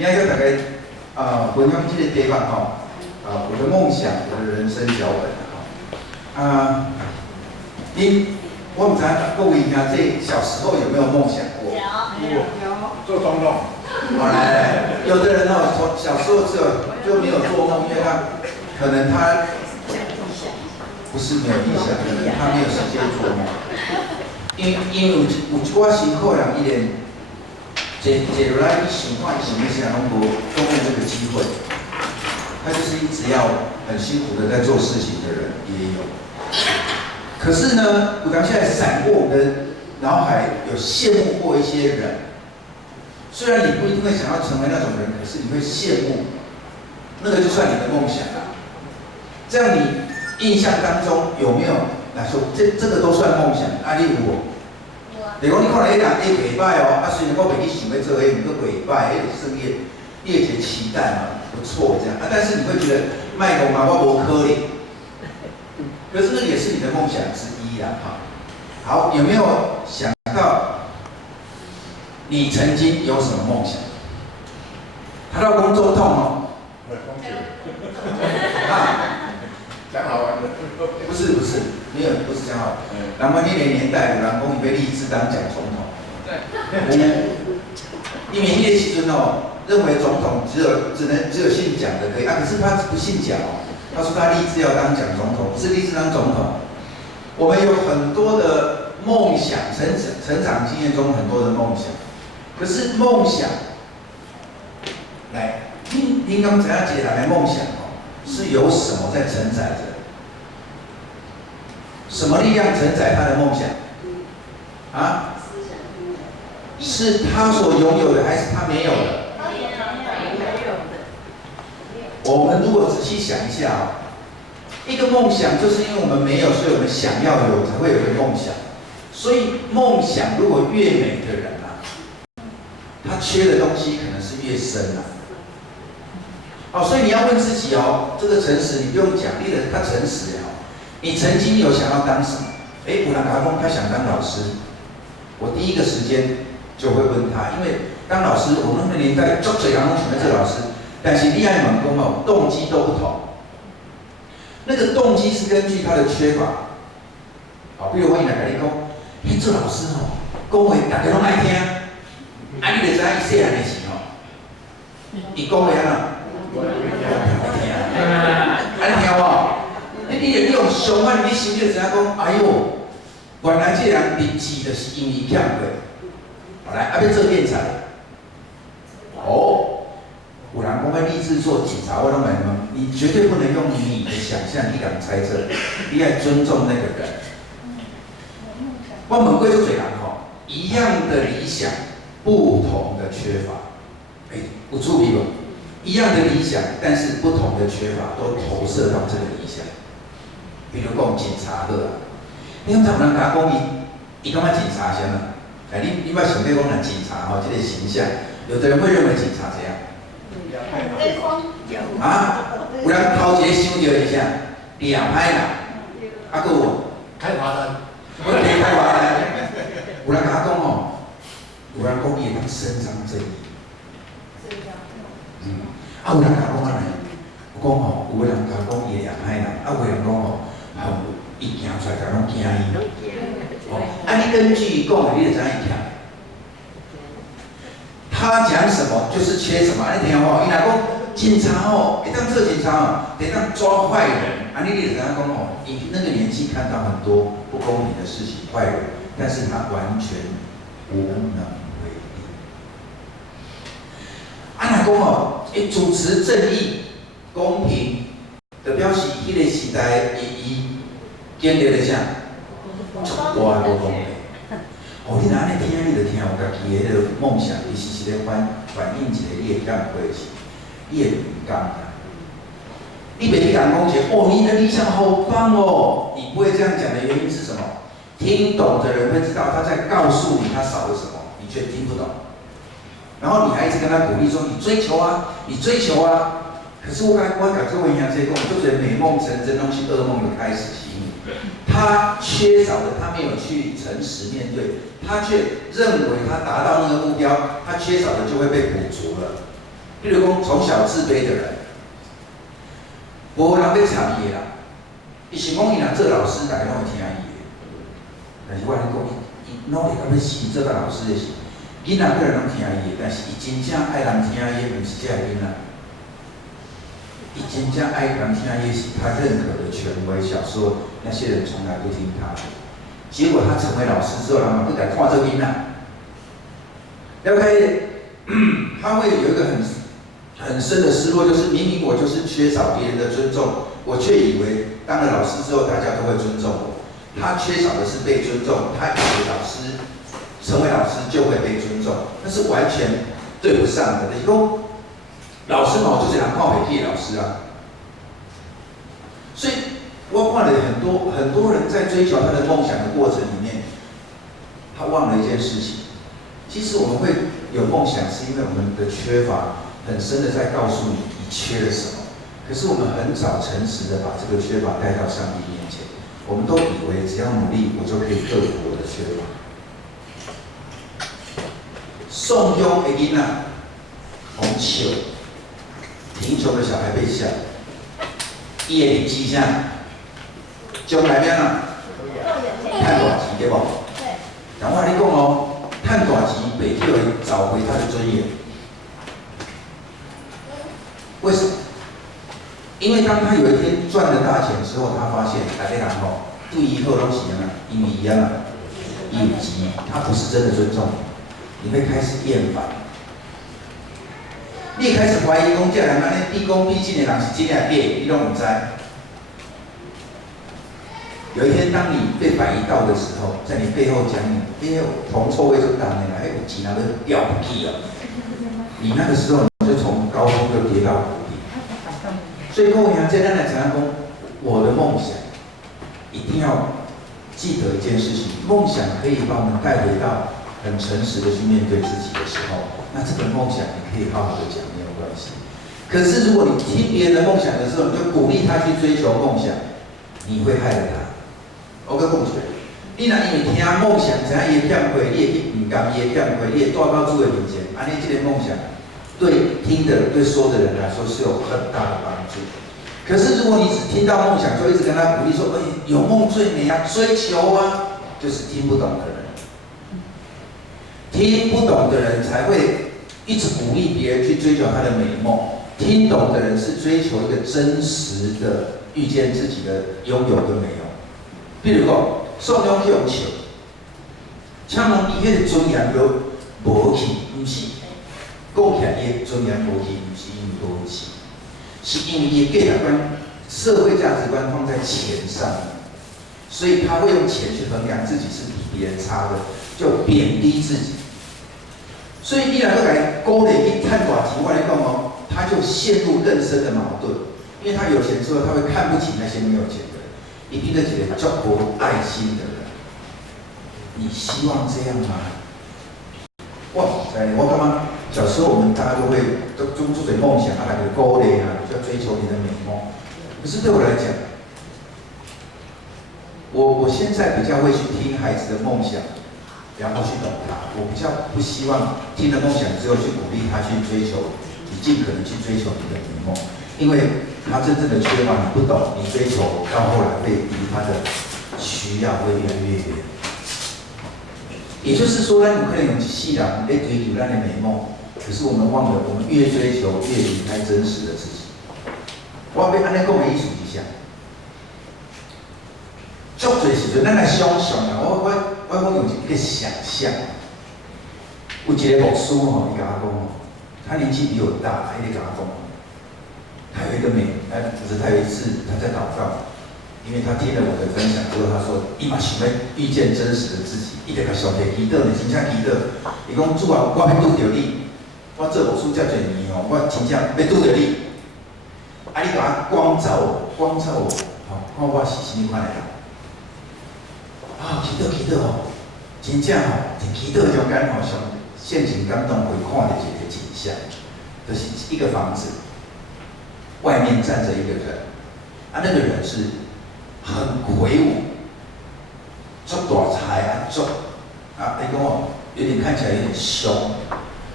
今仔大概分享这个题目吼，我的梦想，我的人生脚本我唔知各位兄弟小时候有没有梦想过？有，做总统。好来，有的人从小时候就没有做梦，因为他可能他不是没有意向，可能他没有时间做梦。因有一寡辛苦人，伊连坐落来，伊想看伊想要啥，拢无这个机会。他就是一直要很辛苦的在做事情的人也有。可是呢，我当现在闪过我的脑海，有羡慕过一些人。虽然你不一定会想要成为那种人，可是你会羡慕，那个就算你的梦想了。这样你印象当中有没有来说，这个都算梦想？你有无？例如你看来迄人袂歹哦，虽然我袂去想要做迄，不过袂歹，算你一个期待嘛，不错这样但是你会觉得卖公嘛，我无可能。可是那也是你的梦想之一啦，好，有没有想到你曾经有什么梦想？他要当总统哦。讲好玩的。不是，没有，不是讲好。咱们那个年代有人讲伊要立志当蒋总统。对。因为那个时阵认为总统只有姓蒋的可以可是他不姓蒋哦。他说他立志要当蒋总统，不是立志当总统。我们有很多的梦想，成长经验中很多的梦想。可是梦想，来，您刚才一个人的梦想是由什么在承载着？什么力量承载他的梦想？是他所拥有的，还是他没有的？我们如果仔细想一下一个梦想就是因为我们没有，所以我们想要有，才会有一个梦想。所以梦想如果越美的人他缺的东西可能是越深所以你要问自己这个诚实你不用讲，你的他诚实你曾经有想要当什么？有人跟我说他想当老师，我第一个时间就会问他，因为当老师，我们那个年代足侪人拢想要做老师。但是你爱问讲动机都不同。那个动机是根据他的缺乏。比如我现在跟你讲，做老师讲话大家拢爱听，你就知伊细汉的时伊讲话我爱听，你听无？你用上班你心里就知影讲，哎呦，原来这人立志就是因为欠过，来要做辩才。有人讲要立志做警察，我拢问你绝对不能用你的想象力来猜测，你要尊重那个人。我问过足侪人一样的理想，不同的缺乏。有趣味无？一样的理想，但是不同的缺乏都投射到这个理想。比如讲警察好你讲有人甲我讲伊感觉警察啥物？你捌想过讲警察这个形象，有的人会认为警察怎样？有人头一个想到一下，掠歹人，还有开罚单，我开罚单。有人甲我讲有人讲伊会当伸张正义。有人甲我讲我讲有个人甲我讲伊会掠歹人，有个人讲伊行出来，大家拢惊伊。你根据伊讲的，你就知影伊忝。他讲什么就是缺什么，你听伊若讲警察会当做警察得当抓坏人，你就知影讲以那个年纪看到很多不公平的事情、坏人，但是他完全无能为力。若讲主持正义、公平，就表示迄个时代伊经历了啥？足大的不公平。你若安尼听，你就听有家己的迄个梦想，其实是咧反映一个你的感觉是，你的灵感。你袂去讲你的理想好棒你不会这样讲的原因是什么？听懂的人会知道他在告诉你他少了什么，你却听不懂。然后你还一直跟他鼓励说：“你追求啊，你追求啊。”可是我讲各位兄弟讲，就觉得美梦成真，拢是噩梦的开始。他缺少的，他没有去诚实面对，他却认为他达到那个目标，他缺少的就会被补足了。比如讲从小自卑的人，无人要插伊啦。伊想讲伊若做老师，大家拢会听伊的。但是我跟你讲，伊努力到要死，做到老师的时候，囡仔个人拢听伊的，但是伊真正爱人听伊的，毋是这个囡仔。伊真正爱人听伊是他认可的权威。小时候那些人从来不听他的，结果他成为老师之后，人们不敢看这个囡仔。了解，他会有一个很深的失落，就是明明我就是缺少别人的尊重，我却以为当了老师之后，大家都会尊重我。他缺少的是被尊重，他以为老师成为老师就会被尊重，那是完全对不上的。就是说，老师嘛，就是人看不起的老师啊。所以，我看了很多人在追求他的梦想的过程里面，他忘了一件事情。其实我们会有梦想，是因为我们的缺乏很深的在告诉你缺了什么。可是我们很少诚实的把这个缺乏带到上帝面前，我们都以为只要努力，我就可以克服我的缺乏。宋庸的囡仔，红笑，贫穷的小孩被笑，伊的日子啥？将来咩啊？赚大钱对不？但我跟你讲哦，赚大钱袂叫伊找回他的尊严。为什么？因为当他有一天赚了大钱之后，他发现大家人吼对伊好拢是安那，因为伊安那，伊有钱，他不是真的尊重你，你会开始厌烦。你会开始怀疑讲，这人安尼毕恭毕敬的人是真的假的，你拢唔知。有一天，当你被摆一道的时候，在你背后讲你，铜臭味就当的啦，有钱人都掉不起了。你那个时候就从高峰就跌到谷底。所以各位啊，在咱来讲讲，我的梦想一定要记得一件事情：梦想可以把我们带回到很诚实的去面对自己的时候，那这个梦想你可以好好的讲，没有关系。可是如果你听别人的梦想的时候，你就鼓励他去追求梦想，你会害了他。我跟讲出来，你若因为听梦想，知影伊的欠亏，你会去唔甘伊的欠亏，你会带到主的面前，安尼这个梦想对听的人、对说的人来说是有很大的帮助。可是如果你只听到梦想，就一直跟他鼓励说：“有梦最美啊，追求啊！”就是听不懂的人，听不懂的人才会一直鼓励别人去追求他的美梦。听懂的人是追求一个真实的遇见自己的拥有跟没有。比如讲，宋庸去用笑，请问伊迄个尊严都无去，毋是讲起来伊的尊严无去，毋是因为无去，是因为伊的价值观、社会价值观放在钱上面，所以他会用钱去衡量自己是比别人差的，就贬低自己。所以你若要来鼓励去赚大钱，我来讲哦，他就陷入更深的矛盾，因为他有钱之后，他会看不起那些没有钱的人。一定是一个足够爱心的人，你希望这样吗？我感觉小时候我们大家都会做点梦想啊，来个鼓励啊，要追求你的美梦。可是对我来讲，我现在比较会去听孩子的梦想，然后去懂他。我比较不希望听了梦想之后去鼓励他去追求，你尽可能去追求你的美梦，因为他真正的缺乏你不懂，你追求到后来会离他的需要会越来越远。也就是说，咱有可能用一世人在追求咱的美梦，可是我们忘了，我们越追求越离开真实的自己。我要安尼讲的意思是啥？足侪时阵，咱来想象啊，我用一个想象，有一个牧师吼，伊甲我讲，他年纪比我大，伊咧甲我讲。他有一个不是他有一次他在祷告，因为他听了我的分享之后，他说：“伊嘛想要遇见真实的自己，伊就甲上帝祈祷，真正祈祷。伊讲主啊，我要拄着你，我做牧师遮侪年哦，我真正要拄着你。啊，你甲我光照我，吼，看我是什么款的人。啊，祈祷哦，真正吼，在祈祷中间好像现前感动会看到一个景象，就是一个房子。”外面站着一个人，啊，那个人是很魁梧，做大才啊，做啊，你讲哦，有点看起来有点凶，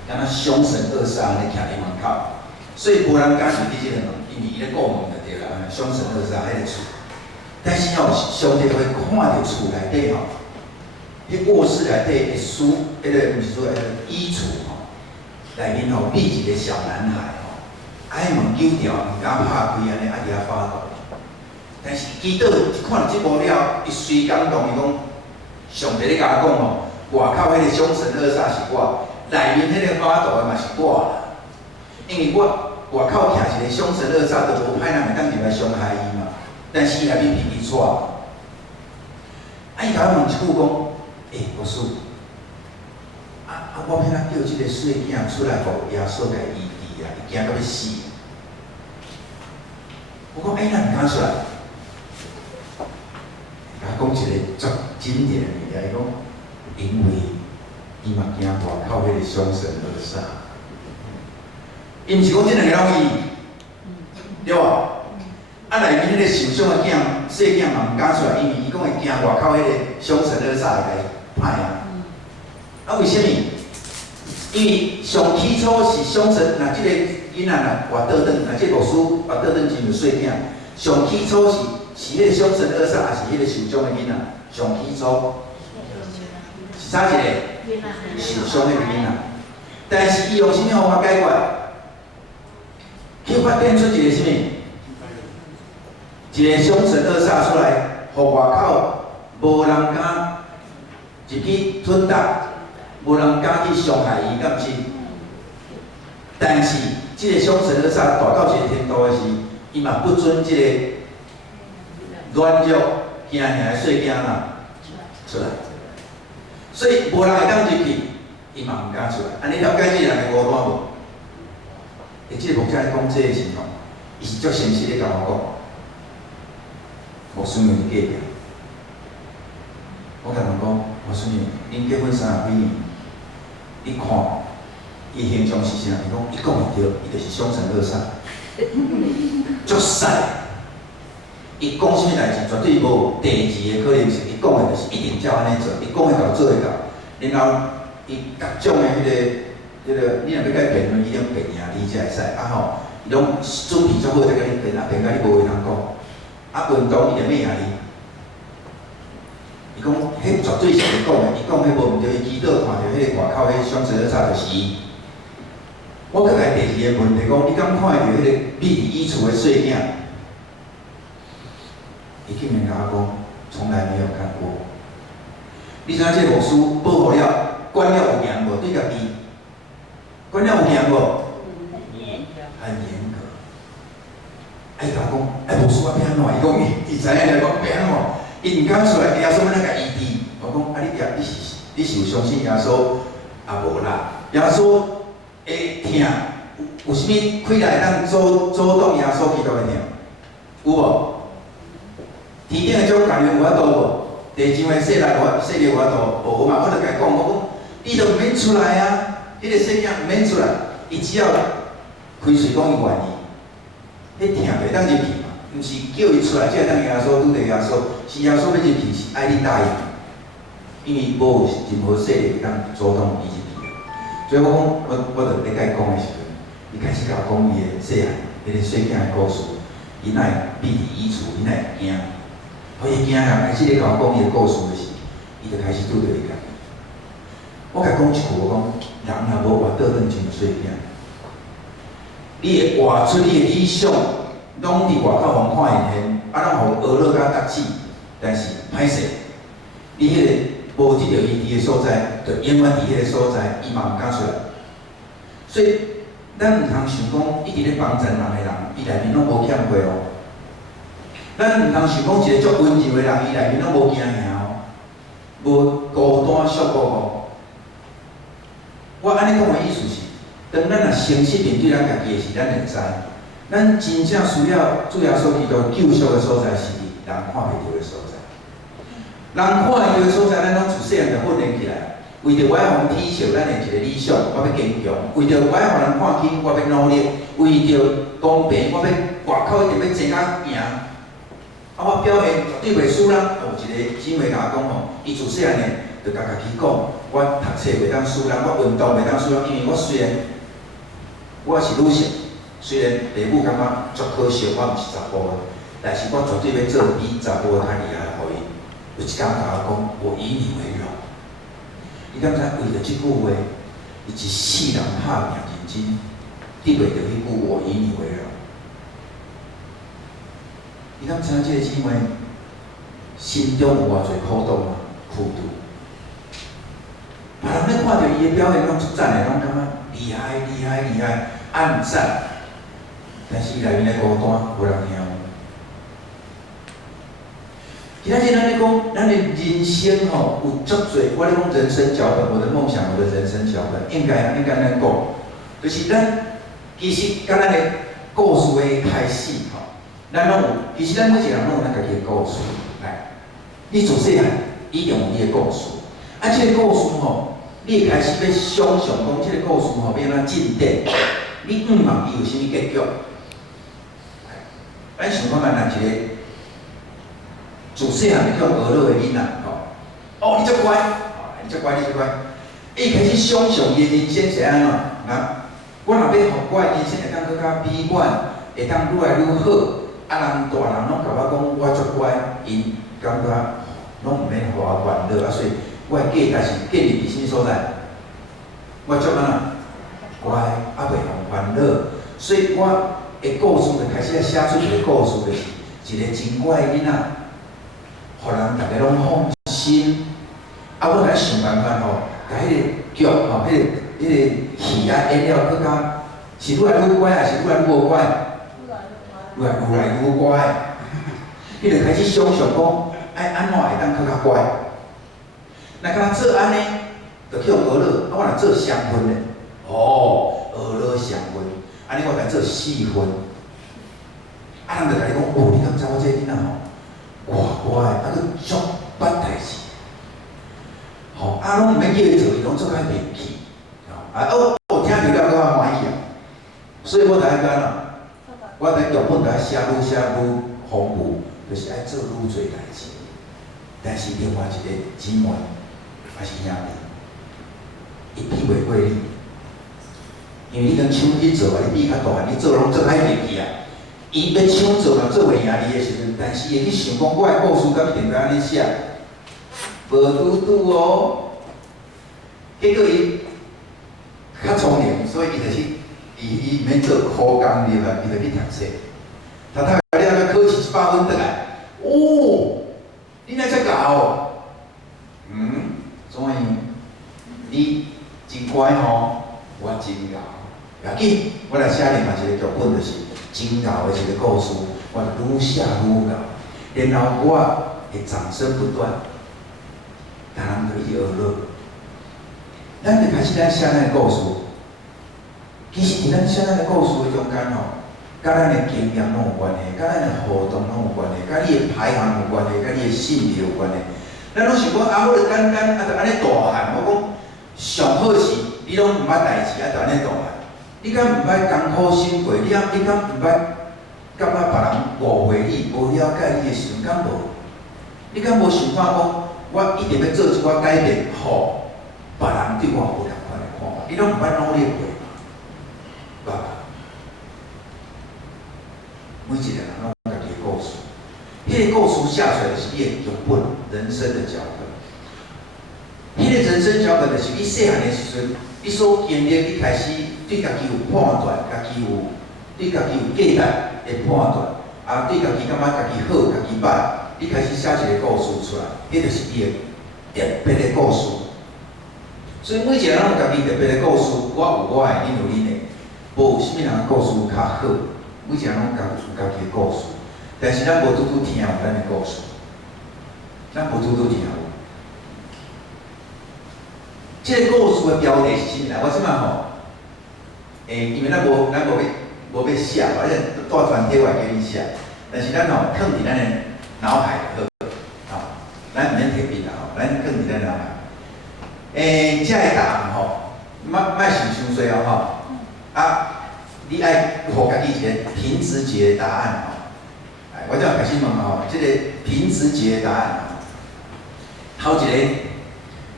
敢若凶神恶煞安尼徛伫门口，所以无人敢入去即个门，因为伊咧顾门就对啦，凶神恶煞迄个厝。但是吼，上帝会看着厝内底吼，迄卧室内底的书，迄个毋是说衣橱吼，内面吼立一个小男孩吼，爱门揪条，毋敢拍开安尼，爱伫遐发抖。但是基督看到即幕了，伊随感动，伊讲，上帝咧甲我讲吼，外口迄个凶神恶煞是我，内面迄个发抖的嘛是我啦，因为我外口徛一个凶神恶煞，就无歹人会当入来伤害伊嘛。但是伊内面脾气差，伊甲我问一句讲，牧师，我偏叫即个细囝出来，互耶稣甲医治啊，伊惊到要死。我讲，咱毋敢出来。甲讲一个足经典的物件，伊讲，因为伊嘛惊外口迄个凶神恶煞，伊毋是讲即两个拢伊，对无？内面迄个受伤的细囝嘛毋敢出来，因为伊讲会惊外口迄个凶神恶煞会来歹啊。为什么？因为上起初是凶神，若即个囡仔若活倒转，若即个牧师活倒转真有细囝，上起初是迄个凶神恶煞，还是迄个受伤的囡仔？上起初是啥一个？受伤的囡仔。但是伊用啥物方法解决？去发展出一个啥物？一个凶神恶煞出来，互外口无人敢入去吞踏，无人敢去伤害伊，敢毋是？但是，即个凶神恶煞大到一个程度的是，伊嘛不准即个软弱、惊吓的细囝啦出来，所以无人会当入去，伊嘛毋敢出来。安尼了解即个人的无端无？即个牧者讲这个时候，伊是足诚实咧甲我讲。牧师娘伫隔壁，我甲人讲，牧师娘，恁结婚30几年，你看，伊形象是啥？伊讲，伊讲会对，伊就是凶神恶煞，足屎。伊讲啥物代志，绝对无第二个可能性。伊讲的就是一定照安尼做，伊讲会到做会到。然后，伊各种的你若要甲伊辩论，伊拢辩赢你才会使。吼，伊拢准备足好才甲你辩，辩甲你无话通讲。运动伊就咩啊哩？伊讲，迄绝对是伊讲的，伊讲迄无毋对，伊祈祷看到迄个外口迄凶神恶煞就是伊。我搁来第二个问题讲，你敢看到迄个秘伫衣橱的细囝？伊竟然甲我讲，从来没有看过。你知影这个牧师保护了，管了有严无？对家己，管了有严无？很严格。伊甲我讲，牧师我变安怎？伊讲伊知影来讲变安怎？伊毋敢出来，耶稣要甲医治。我讲你是有相信耶稣？啊无啦，耶稣会疼，有啥物亏来当阻挡耶稣基督的疼？有无？天顶的种工人有法度无？地上的细力有法度无？我嘛，我就甲伊讲，我讲你就毋免出来啊！迄个细囝毋免出来，伊只要开嘴讲伊愿意。迄疼袂当入去嘛，毋是叫伊出来才会当耶稣拄着耶稣，是耶稣要入去是爱你答应，因为无有任何势力会当阻挡伊入去。所以我讲，我就咧甲伊讲的时阵，伊开始甲我讲伊的细汉，迄个细囝的故事，伊哪会避伫衣橱，伊哪会惊？我伊惊啊，开始咧甲我讲伊的故事的时，伊就开始拄着伊家己。我甲伊讲一句，我讲人若无活倒转真细囝。你会活出你的理想，拢伫外口互看现拢互学乐甲达志，但是歹势，你迄个无得到伊伫的所在，就永远伫迄个所在，伊嘛毋敢出来。所以，咱毋通想讲一直咧帮助人的人，伊内面拢无欠过哦。咱毋通想讲一个足温柔的人，伊内面拢无惊吓哦，无孤单寂寞哦。我安尼讲的意思是。当咱若诚实面对咱家己的时，咱会知，咱真正需要主耶稣基督救赎的所在是人看袂到的所在。人看会到的所在，咱拢自细汉就训练起来。为着我要互体恤咱的一个理想，我要坚强；为着我要互人看见，我要努力；为着公平，我要外口一定要争甲赢。我表现绝对袂输人。有一个姊妹甲我讲吼，伊自细汉呢，就甲家己讲，我我读册袂当输人，我运动袂当输人，因为我虽然我是女性，虽然父母感觉足可惜，我毋是查甫的，但是我绝对要做比查甫的较厉害的，互伊有一天甲我讲，我以你为荣。你敢知为了这句话，伊一世人拍拼认真，得袂到迄句我以你为荣。你敢知影这个姊妹心中有偌侪苦痛吗？苦毒。别人咧看到伊的表现，拢出赞的，拢感觉厉害、厉害、厉害，暗赞。但是伊内面的孤单，无人听。今仔日咱咧讲，咱的人生吼有足侪，我咧讲人生脚本，我的梦想，我的人生脚本，应该咱讲，就是咱其实甲咱的故事的开始吼，咱拢有，其实咱每一个人拢有咱家己的故事。来，你自细汉一定有你的故事，啊，这个故事吼，你开始要想象讲，这个故事吼要安怎进展，你毋茫伊有啥物结局？咱想看咱一个。自细汉就叫学乐的囡仔，哦，你足乖，你足乖，你足乖。伊开始想象伊的人生是安怎？我若要互我的人生会当更加美满，会当愈来愈好，啊，人大人拢甲我讲我足乖，因感觉拢毋免互我烦恼，啊，所以我的价值是建立伫啥物所在？我足安怎？乖，啊，袂互烦恼，所以我的故事就开始写出一个故事，就是一个真乖的囡仔。互人大家拢放心，啊，我来想办法吼，甲迄个剧吼，迄个戏啊演了更加是愈来愈乖，还是愈来愈无乖？愈来愈乖。你就开始想象讲，爱安怎会当更加乖？那敢若做安尼，就去用学乐，啊，我若做双分嘞，哦，学乐双分，安尼我来做4分，啊，人就甲你讲，哦，你敢知我这囡仔吼？哇乖，啊，佮足捌代志，吼，啊，拢毋免叫伊做，伊拢做较面气，啊，我听着了，我较满意啊。所以我大家讲啦，我伫剧本甲写愈丰富，就是爱做愈侪代志。但是另外一个姊妹还是兄弟，伊比袂过你，因为你跟手去做啊，你比较大，你做拢做较面气啊。伊要抢做嘛，做袂赢你的时阵，但是会去想讲，我的故事敢一定要安尼写，无拄拄哦。结果伊较聪明，所以伊就是伊免做苦工入来，伊就去读册。读了考试100分倒来，哦，你哪遮教哦？怎样？你真乖吼，我真教。要紧，我来写另外一个剧本就是。真厚的一个故事，我愈写愈厚，然后我会掌声不断，人人就去学乐。咱就开始咱写咱的故事，其实伫咱写咱的故事的中间吼，甲咱的经验拢有关系，甲咱的互动拢有关系，甲你的排行有关系，甲你的性格有关系。咱拢想讲啊，我著简单啊，著安尼大汉。我讲上好是你拢毋捌代志，啊，著安尼大汉。你敢毋捌艰苦辛过？你敢毋捌感觉别人误会你、无了解你的时阵，敢无？你敢无想看讲，我一定要做一寡改变，互别人对我有同款的看法？你拢毋捌努力过，爸爸。每一个人拢有家己的故事，迄个故事写出来就是你的剧本，人生的脚本。迄个人生脚本就是你细汉的时阵，你所经历，你开始。对家己有判断，对家己有价值的判断，啊，对家己感觉家己好，家己歹，你开始写一个故事出来，迄就是你的特别的故事。所以每一个人有家己特别的故事，我有我的，恁有恁的，无有啥物人的故事较好，每一个人拢有家己的故事。但是咱无拄拄听有咱的故事，咱无拄拄听有。这个故事的标题是啥物来？我即摆吼。因为咱无要写，而且带传体我会叫你写，但是咱吼藏伫咱的脑海就好，咱毋免摕笔啦吼，咱藏伫咱脑海。这个答案吼，莫想伤衰哦吼，啊，你爱互家己一个凭直觉的答案吼。我就开始问吼，这个凭直觉的答案吼，头一个，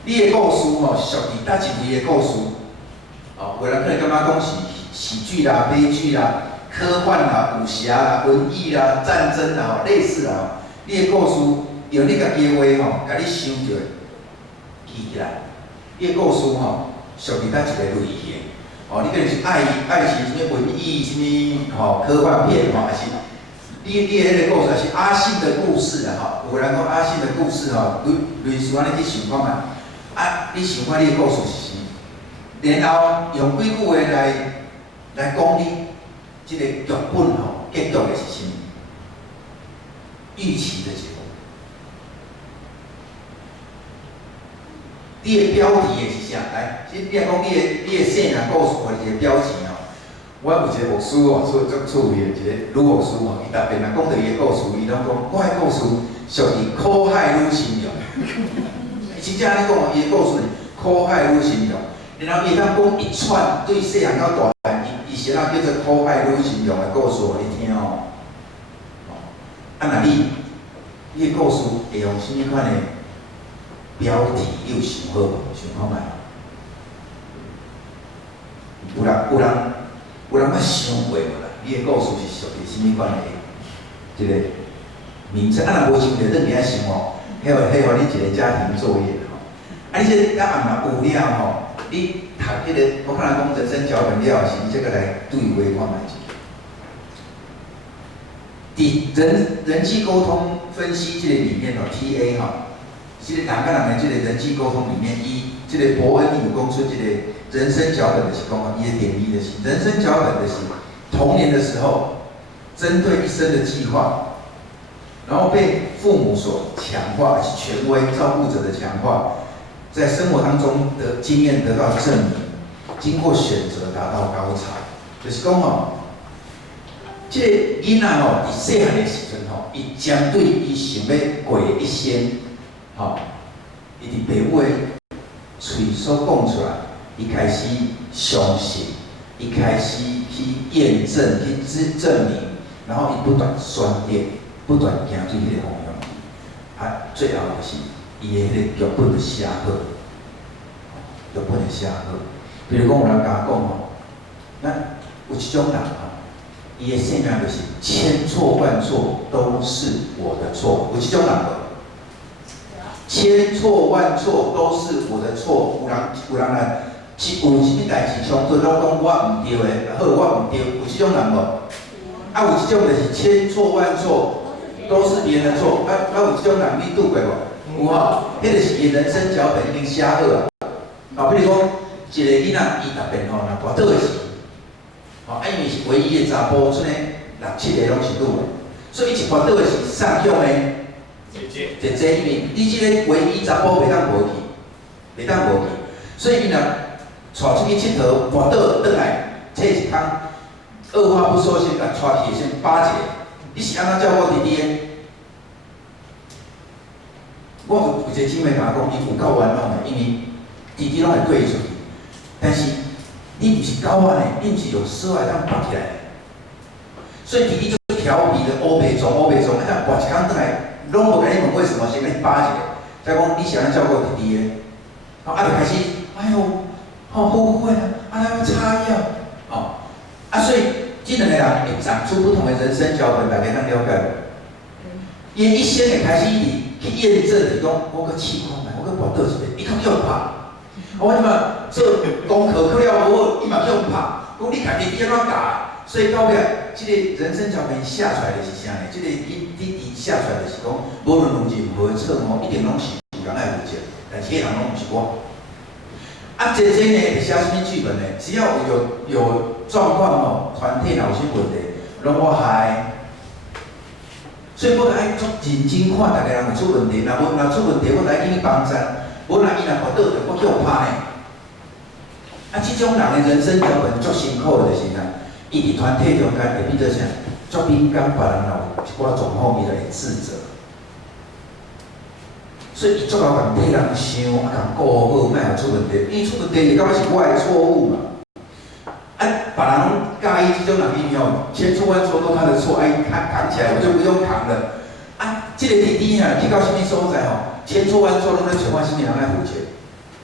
你的故事吼，属于哪一类的故事？哦，有人可能感觉讲是喜剧啦、悲剧啦、科幻啦、武侠啦、文艺啦、战争啦，类似啦。你的故事用你家己的话吼，甲你想着记起来。你的故事吼，属于哪一个类型？哦，你可能是爱情什么文艺什么吼科幻片吼，还是你迄个故事是阿信的故事啦吼。有人讲阿信的故事吼，类似安尼去想看嘛。啊，你想看你的故事是啥？然后用几句话来讲你这个剧本吼，结局的是啥？预期的结果。你的标题的是啥？来，先你来讲你的姓啊，故事或者是标题哦。我有一个牧师哦，做趣味的一个女牧师哦，伊特别若讲到伊的故事，伊拢讲我的故事属于苦海女心用。真正安尼讲哦，伊的故事苦海女心用，然后伊当讲一串对细汉到大汉，伊是那叫做苦海女心用的故事，你听哦。啊，那你的故事会用什么款的标题？你有想好无？想好未？有人捌想过无啦？你的故事是属于什么款的这个名称？啊，若无想着，等下想哦。迄互你一个家庭作业吼。啊，你这咱暗嘛有了吼，你读迄个，我看人讲人生脚本了，是你这个来对话看卖伫人际沟通分析这个里面哦 ，TA 哈，这个人甲人的这个人际沟通里面，这个伯恩有讲出这个人生脚本的是讲伊的定义的是，人生脚本的是童年的时候，针对一生的计划。然后被父母所强化，是权威照顾者的强化，在生活当中的经验得到证明，经过选择达到高潮。就是讲吼，这个囡仔吼，伫细汉的时阵吼，伊针对伊想要过一生，吼，伊伫父母的嘴所讲出来，伊开始相信，伊开始去验证、去证明，然后伊不断选择。不断行对迄个方向，啊，最后就是伊的迄个剧本就写好，剧本就写好。比如讲有人甲我讲吼，咱有一种人吼，伊的性格就是千错万错都是我的错，有一种人无？千错万错都是我的错，有人来，有什么代志冲突，拢讲我唔对的，好我唔对，有这种人无？啊，有一种就是千错万错。都是别人的错，有这种人你拄过无？有吼，迄个是伊人生脚本已经写好啊。比如讲，一个囡仔伊特别吼，若跋倒的时，因为是唯一的查甫，出来6、7个拢是女的，所以伊一跋倒的时，上向的姐姐，因为你这个唯一查甫袂当无去，所以伊若带出去佚佗，跋倒倒来，坐一空，二话不说先甲带去先巴结。你是安怎照顾弟弟的？我有一个姊妹甲我讲，伊有够冤枉的，因为弟弟拢会对伊出去，但是你毋是狗仔呢，你毋是用丝袜当绑起来的，所以弟弟就调皮的乌白撞，啊，当跋一工倒来，拢无甲你问为什么，先甲你巴一个，再讲你是安怎照顾弟弟的？就开始，哎呦，后悔啊，要擦药，所以。这两个人会长出不同的人生脚本，大家通了解。伊一生会开始去验证，是讲我搁试看卖，我搁跋倒一下，伊较用拍。我即马做功课课了无好，伊嘛用拍。讲你家己安怎教？所以到尾，这个人生脚本写出来的是啥呢？这个你写出来的是讲，无论有任何的错误，一定拢是有人爱负责，但是迄人拢毋是我。姐呢会写什么剧本呢？只要有状况吼，团体若有啥问题，拢我害。所以我爱足认真看，大家人有出问题，若出问题，我来给你帮衬。无若伊若跋倒着，我叫我拍呢。这种人的人生脚本足辛苦的，就是啥？伊伫团体中间会变做啥？足敏感，别人若有一寡状况，伊就会自责。所以伊足够共替人想，共顾好，莫有出问题。伊出问题，就感觉是我的错误嘛。别人拢介意这种人，伊吼千错万错都他的错，伊扛起来，我就不用扛了。这个弟弟去到什么所在吼，千错万错拢在找我什么人来负责？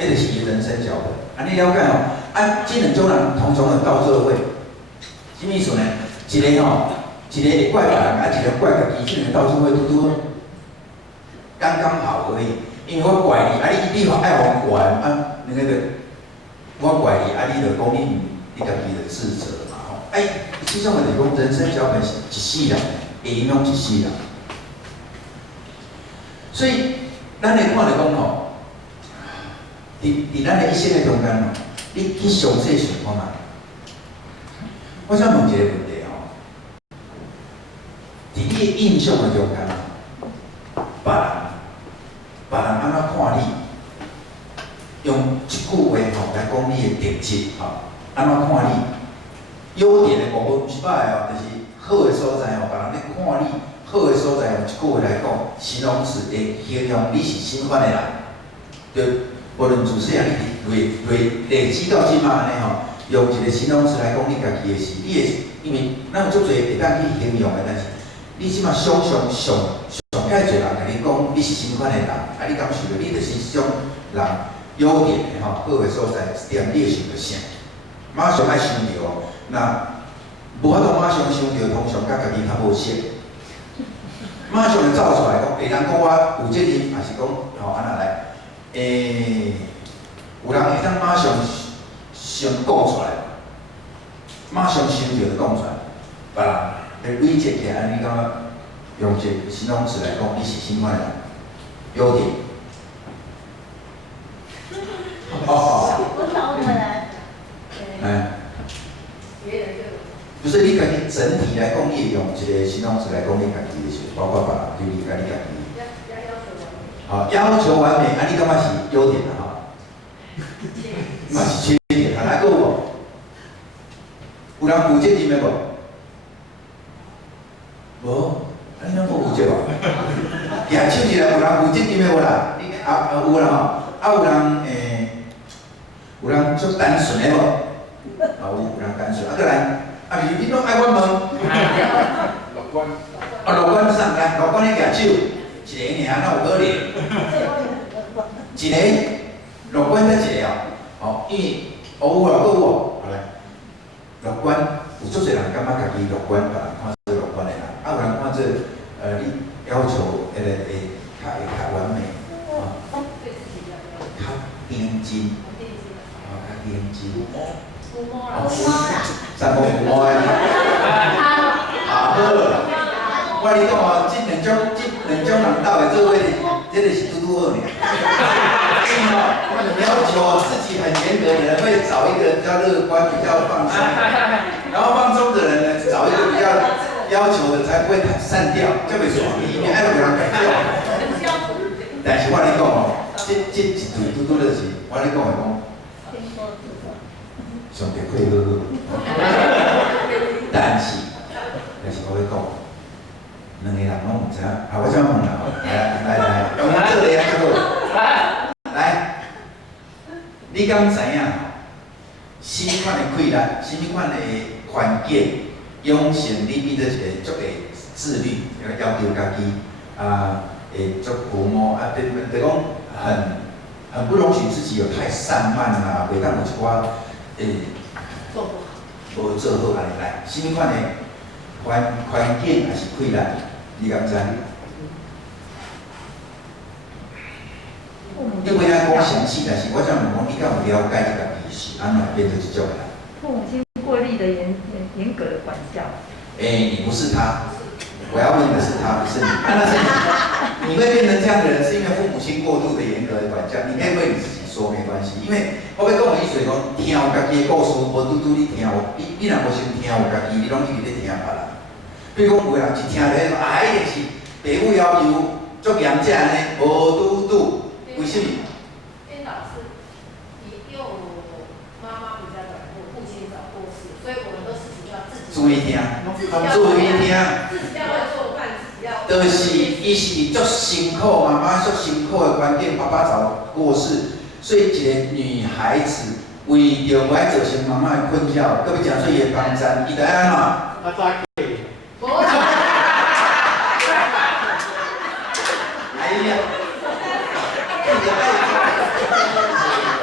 就是伊人生脚本。啊，你了解哦？啊，这两种人通常会到做伙，什么意思呢？一个会怪别人，啊，一个怪家己，这两个到做伙拄刚刚好而已。因为我怪你，啊，你爱互怪，啊，那个我怪你，啊，你就讲你家己的自责嘛吼。哎，这种就是讲人生脚本是一世人，会影响一世人。所以，咱来看就讲吼，伫咱的一生的中间吼，你去详细想看嘛。我想问一个问题吼，伫你的印象的中间，别人安怎看你？用一句话吼来讲你的特质吼，安怎看你？优点的部分不是歹哦，就是好的所在哦，别人咧看你好的所在，用一句话来讲，形容词会形容你是什款的人。就无论自细汉你累积到即马安尼吼，用一个形容词来讲你家己的事，你的因为咱有足侪会当去形容的，但是你即马上介侪人甲你讲你是什款的人，啊，你感受到你就是这种人优点的吼，好的所在，点你会想到啥？马上爱想到哦，那无法度马上想到，通常甲家己较无熟，马上就走出来讲，人讲我有责任，还是讲吼安那来？有人会当马上想讲出来，马上想到就讲出来，别人来累积起来，你感觉？用一个形容词来讲，你是什款人？优点。就是你家己整体来讲，你用一个形容词来讲你家己的事，包括别人对你家己。好，要求完美，啊，你感觉是优点啊？哈，嘛是缺点啊？还有无？有人负责任的无？无。你拢无负责哦，举手一下，有人负责任的无啦？你有啦吼，有人有人足单纯的无？有人单纯，再来，你拢爱我问？乐观。乐观上来，乐观你举手，一个尔，哪有可能？一个乐观才一个哦，因为有啦，有无？好来，乐观有足侪人感觉家己乐观，别人看做乐观的人，有人看做。你要求较完美，较认真，较认真。三公父母的。好，我跟你讲哦，这两种人斗的做伙，这个是拄好呢。因为要求自己很严格的人会找一个比较乐观、比较放松，然后放松的人呢，找一个比较。要求的才不会散掉，才袂爽。伊爱有人改掉。但是我跟你讲哦，这一对拄就是我跟你讲的讲，上帝配合。但是我要讲，两个人拢唔知影，我想问啦，来，用这个叫做来，你敢知影？什么款的困难，什么款的环境？养成你变做一个足会自律，要求家己会足父母就讲很不容许自己有太散漫啦，袂当有一寡无做好安尼来，什么款的环境还是困难，你敢知？你袂当讲详细，但是我想问讲，你敢有了解你家己是安怎变成这种人？父母亲过力的严格的管教。你不是他，我要问的是他，不是你。那是你会变成这样的人，是因为父母亲过度的严格的管教。你可以为你自己说没关系，因为我要讲的意思是讲，听有家己的故事，无拄拄你听有，你若无先听有家己，你拢一直咧听别人。比如讲，有人一听咧，一定是父母要求足严正呢，无拄拄，为什么？颠倒是，因为我妈妈比较早过，父亲早过世，所以我们都事情就要自己注意听，注意听。自己要会做饭，自己要。就是伊是足辛苦，妈妈足辛苦的环境，爸爸早过世，所以一个女孩子为着不爱造成妈妈的困扰，搁要诚做伊的帮衬，伊就爱安怎？啊，早起。哎呀，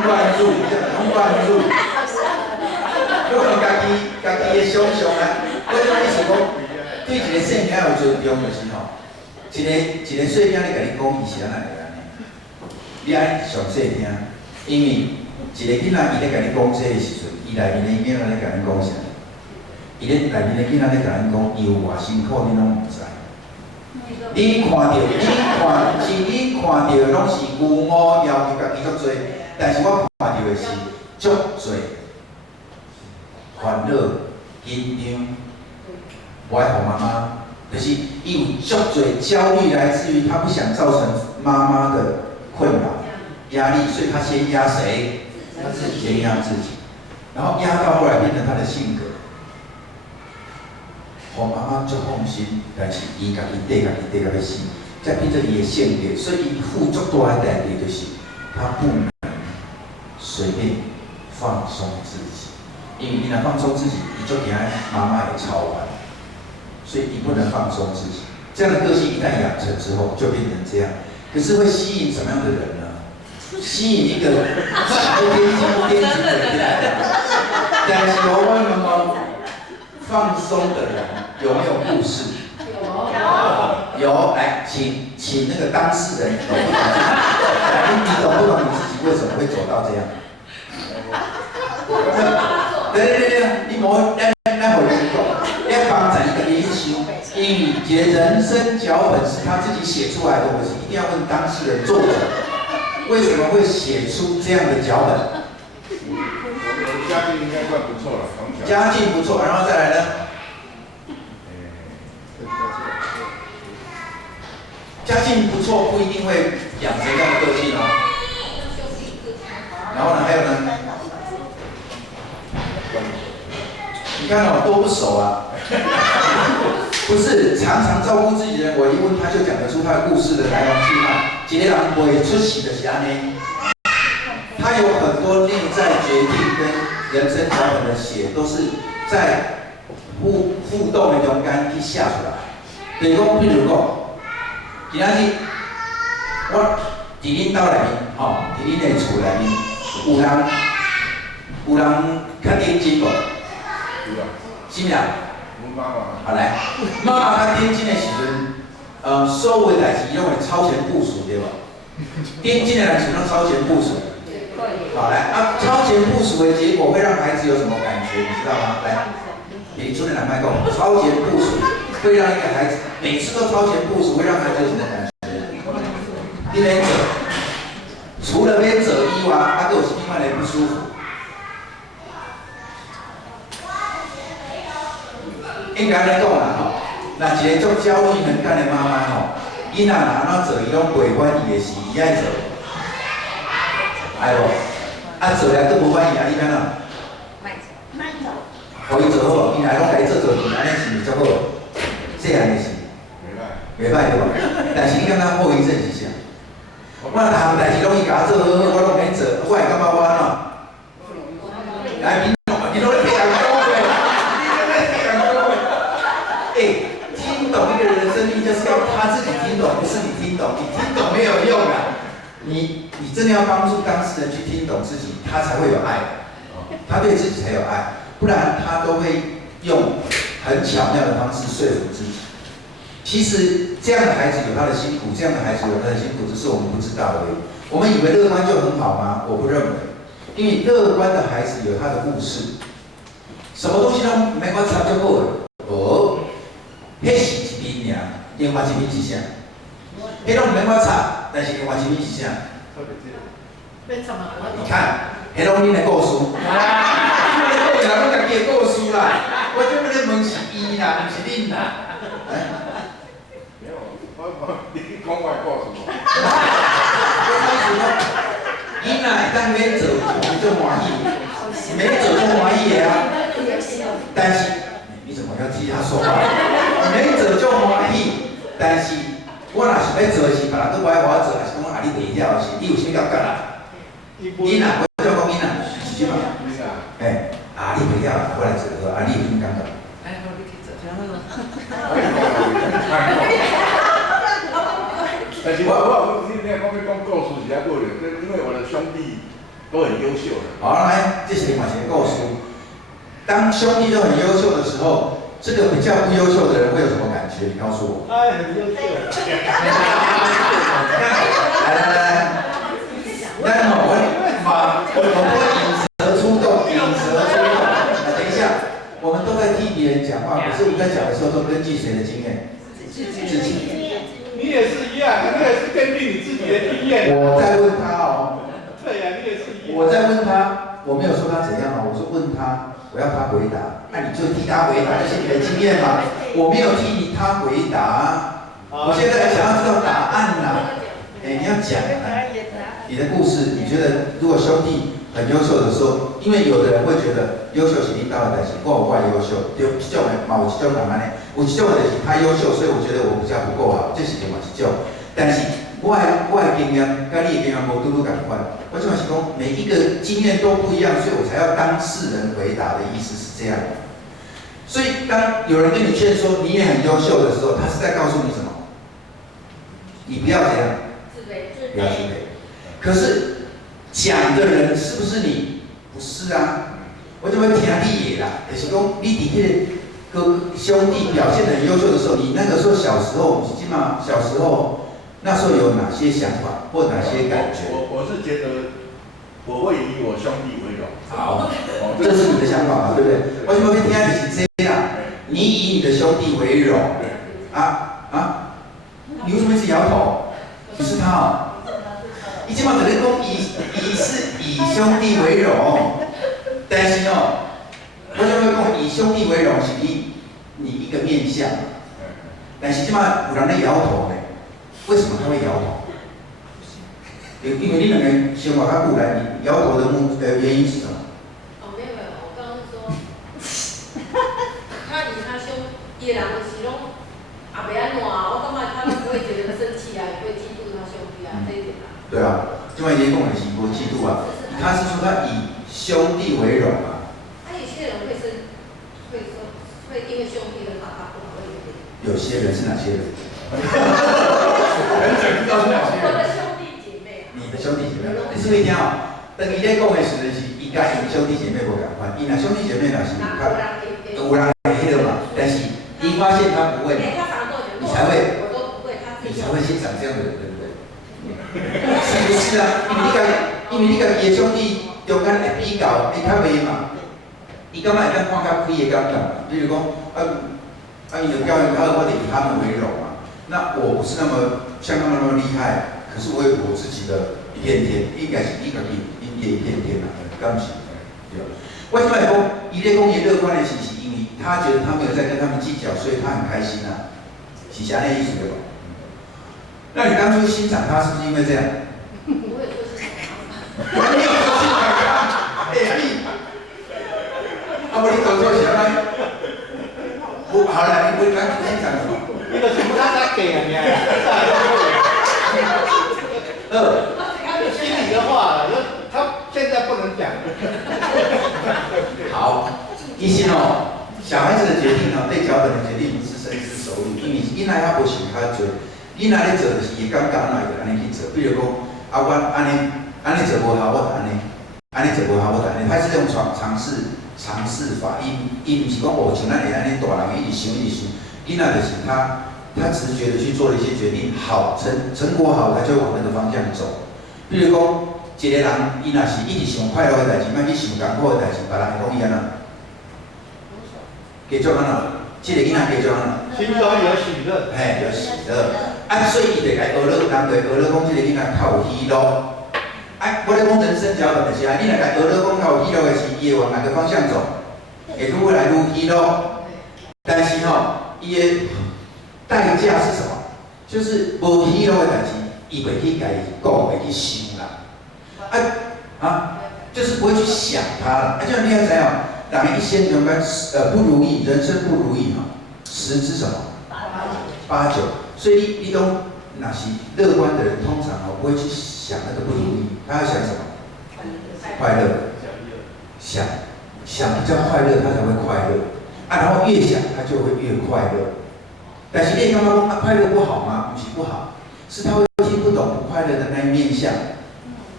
灌入，拢灌入。我讲家己的想象啊，我这意思讲，对一个细囝有尊重就是吼，一个细囝咧甲你讲伊是安那个安尼，你爱上细听，因为一个囡仔伊咧甲你讲这个时阵，伊内面的囡仔咧甲你讲啥？伊咧内面的囡仔咧甲你讲，伊有偌辛苦，你拢毋知。你看到，你看到拢是牛毛要求家己足多，但是我看到的是足多烦恼、紧张。我爱互妈妈，就是伊有足多焦虑，来自于他不想造成妈妈的困扰、压力，所以他先压谁？先压自己，然后压到后来变成他的性格。互妈妈足放心，但是伊家己底家己要死，才变成伊的性格。所以伊负足大的代价，就是他不能随便放松自己，因为伊若放松自己，伊就惊妈妈会操烦，所以伊不能放松自己。这样的个性一旦养成之后，就变成这样。可是会吸引什么样的人呢？吸引一个天机的人。但是我问你们，放松的人有没有故事？有，来，请那个当事人懂不懂？来，你懂不懂你自己为什么会走到这样？对，你无咱回去讲，要帮咱一个研究，因为一个人生脚本是他自己写出来的，我是一定要问当事人作者，为什么会写出这样的脚本？我家境应该算不错了，从小。家境不错，然后再来呢？家境不错不一定会养成这样的个性哦。然后呢，还有呢？你看哦，多不熟啊！不是常常照顾自己的人，我一问他就讲得出他的故事的来龙去脉。一个人袂出息的是安尼，他有很多内在决定跟人生脚本的写，都是在互动的中间去写出来。就是讲，譬如讲。今仔日，我伫恁兜内面，吼，伫恁的厝内面，有人较点睛无？有啊。是咩啊？阮妈妈。好来，妈妈较点睛的时阵，所有的代志拢会超前部署，对无？点睛的人是拢超前部署。好来，超前部署的结果会让孩子有什么感觉？你知道吗？来，李春的来麦讲，超前部署。会让一个孩子每次都超前部署，会让孩子有什么感觉？你免走，除了免走以外，还有另外的不舒服。应该安尼讲啦吼，那一个足焦虑敏感的妈妈吼，囡仔若安怎做，伊拢袂满意的事，伊爱做，爱无？啊做了都无满意啊，你安怎？卖做，互伊做好无？伊若拢家己做，安尼是毋是足好？这样的事，袂歹对吧？但是你感觉后遗症是啥？我逐项代志拢伊甲我做好好，我拢免做，我会感觉我安怎？来，你拢咧听人讲话，你拢咧听人讲话。听懂一个人的生命，就是要他自己听懂，不是你听懂，你听懂没有用啊！你真的要帮助当事人去听懂自己，他才会有爱，他对自己才有爱，不然他都会用很巧妙的方式说服自己。其实这样的孩子有他的辛苦，这样的孩子有他的辛苦，只是我们不知道而已。我们以为乐观就很好吗？我不认为，因为乐观的孩子有他的故事，什么东西都没关插就好了。哦，迄是一面尔，另外一面是啥？迄拢没关插，但是另外一面是啥？你看，迄拢恁的故事。有人拢家己的故事啦，我这边咧问是伊啦，毋是恁啦。没有，你讲我故事无？我意思讲，囡仔会当免做，就欢喜，免做就欢喜的啊。但是你怎么要替他说话？免做就欢喜，但是我若想要做的是别人都不爱我做，还是讲啊你袂晓的是，你有啥感觉啦？囡仔，我就讲囡仔，是即嘛？啊，你袂晓啦，我来做好，啊，你有啥感觉？但是我有听你讲要讲故事是在过了，因为我的兄弟都很优秀的。好，来，这是另外一个故事。当兄弟都很优秀的时候，这个比较不优秀的人会有什么感觉？你告诉我。哎，很优秀。来，但是我不会引蛇出洞，引蛇出洞。等一下，我们都在替别人讲话，可是我们在讲的时候都根据谁的经验？自己。你也是一样，你也是根据你自己的经验。我在问他哦。对呀，你也是一样。我在问他，我没有说他怎样哦，我是问他，我要他回答。那你就替他回答，这是你的经验嘛？我没有替他回答。我现在想要知道答案啦。哎，你要讲啊，你的故事，你觉得如果兄弟很优秀的时候，因为有的人会觉得优秀是领导的代志，我优秀，对，这种的嘛有一种人安尼，有一种就是他优秀，所以我觉得我比较不够好，这是另外一种。但是我的经验跟你的经验无拄同款，我就是讲每一个经验都不一样，所以我才要当事人回答的意思是这样。所以当有人跟你劝说你也很优秀的时候，他是在告诉你什么？你不要这样。不要自卑。可是讲的人是不是你？不是啊，我就会听你的啦。就是讲你伫迄个兄弟表现得很优秀的时候，你那个时候小时候，起码小时候那时候有哪些想法或哪些感觉？我是觉得我会以我兄弟为荣。好，这是你的想法嘛，对不对？我怎么会听你是这样？你以你的兄弟为荣啊？你为什么一直摇头？你是他哦。你即马在咧讲以兄弟为荣，但是哦，我就会讲以兄弟为荣是你一个面向，但是即马有人在摇头呢，为什么他会摇头？因为你两个生活较久来，你摇头的原因是什么？哦，没有，我刚刚说，他以他兄弟人的是拢也袂安怎，我感觉他都不会觉得生气啊，也不会嫉妒他兄弟啊这一点啊。对啊，另外一些跟我的是不嫉妒啊，他是说他以兄弟为荣啊。那有些人会因为兄弟的打他不好，有些人是哪些人？很想知道是哪些人。我的兄弟姐妹。你的兄弟姐妹，你是不是听哦？等伊咧讲的时阵是，伊甲伊兄弟姐妹无共款，伊若兄弟姐妹若是有人会迄个嘛，但是伊发现他不会，你才会，你才会欣赏这样的人，对不对？是不是啊？因为你家己的兄弟中间会比较，会较袂嘛。伊感觉会当看较开的感觉，比如讲，伊就教育他，我得以他们为荣嘛。那我不是那么像他们那么厉害，可是我有我自己的一片天，应该是你家己一片天啦，敢是？对。我即摆讲，伊咧讲伊乐观的是因为他觉得他没有在跟他们计较，所以他很开心啊，是安尼意思对吧？那你当初欣赏他是不是因为这样？我有做欣赏他。你有做欣赏他？哎呀你，不你搞错什么？不好了，你不该欣赏什么？你个全部他给啊你啊！心里的话，他现在不能讲。好，其实哦，小孩子的决定哦，对脚本的决定不是深思熟虑，因为囡仔还无想较多。囡仔咧做就是伊感觉哪会安尼去做，比如讲我安尼做无效，我就安尼做无效，我就安尼，他是用尝试法，伊唔是讲哦像咱会安尼大人一直想，囡仔就是他直觉的去做了一些决定，好成果好，他就往那个方向走。比如讲一个人伊若是一直想快乐的代志，莫去想艰苦的代志，别人会讲伊安怎？继续安怎？这个囡仔继续安怎？心中有喜乐，嘿，有喜乐。所以伊就该学乐，人就会学乐讲，这个囡仔较有喜乐。我咧讲人生脚本的时候，你若该学乐讲较有喜乐的是，伊会往哪个方向走？会愈来愈喜乐。但是伊的代价是什么？就是无喜乐的代志，伊袂去家讲，袂去想啦。就是不会去想它了。就像你要知影，人一生中间不如意，人生不如意10之什么？8、9。所以你都那些乐观的人，通常不会去想那个不如意，他要想什么？快乐。想比较快乐，他才会快乐。然后越想他就会越快乐。但是你刚刚快乐不好吗？不是不好，是他会听不懂不快乐的那一面相。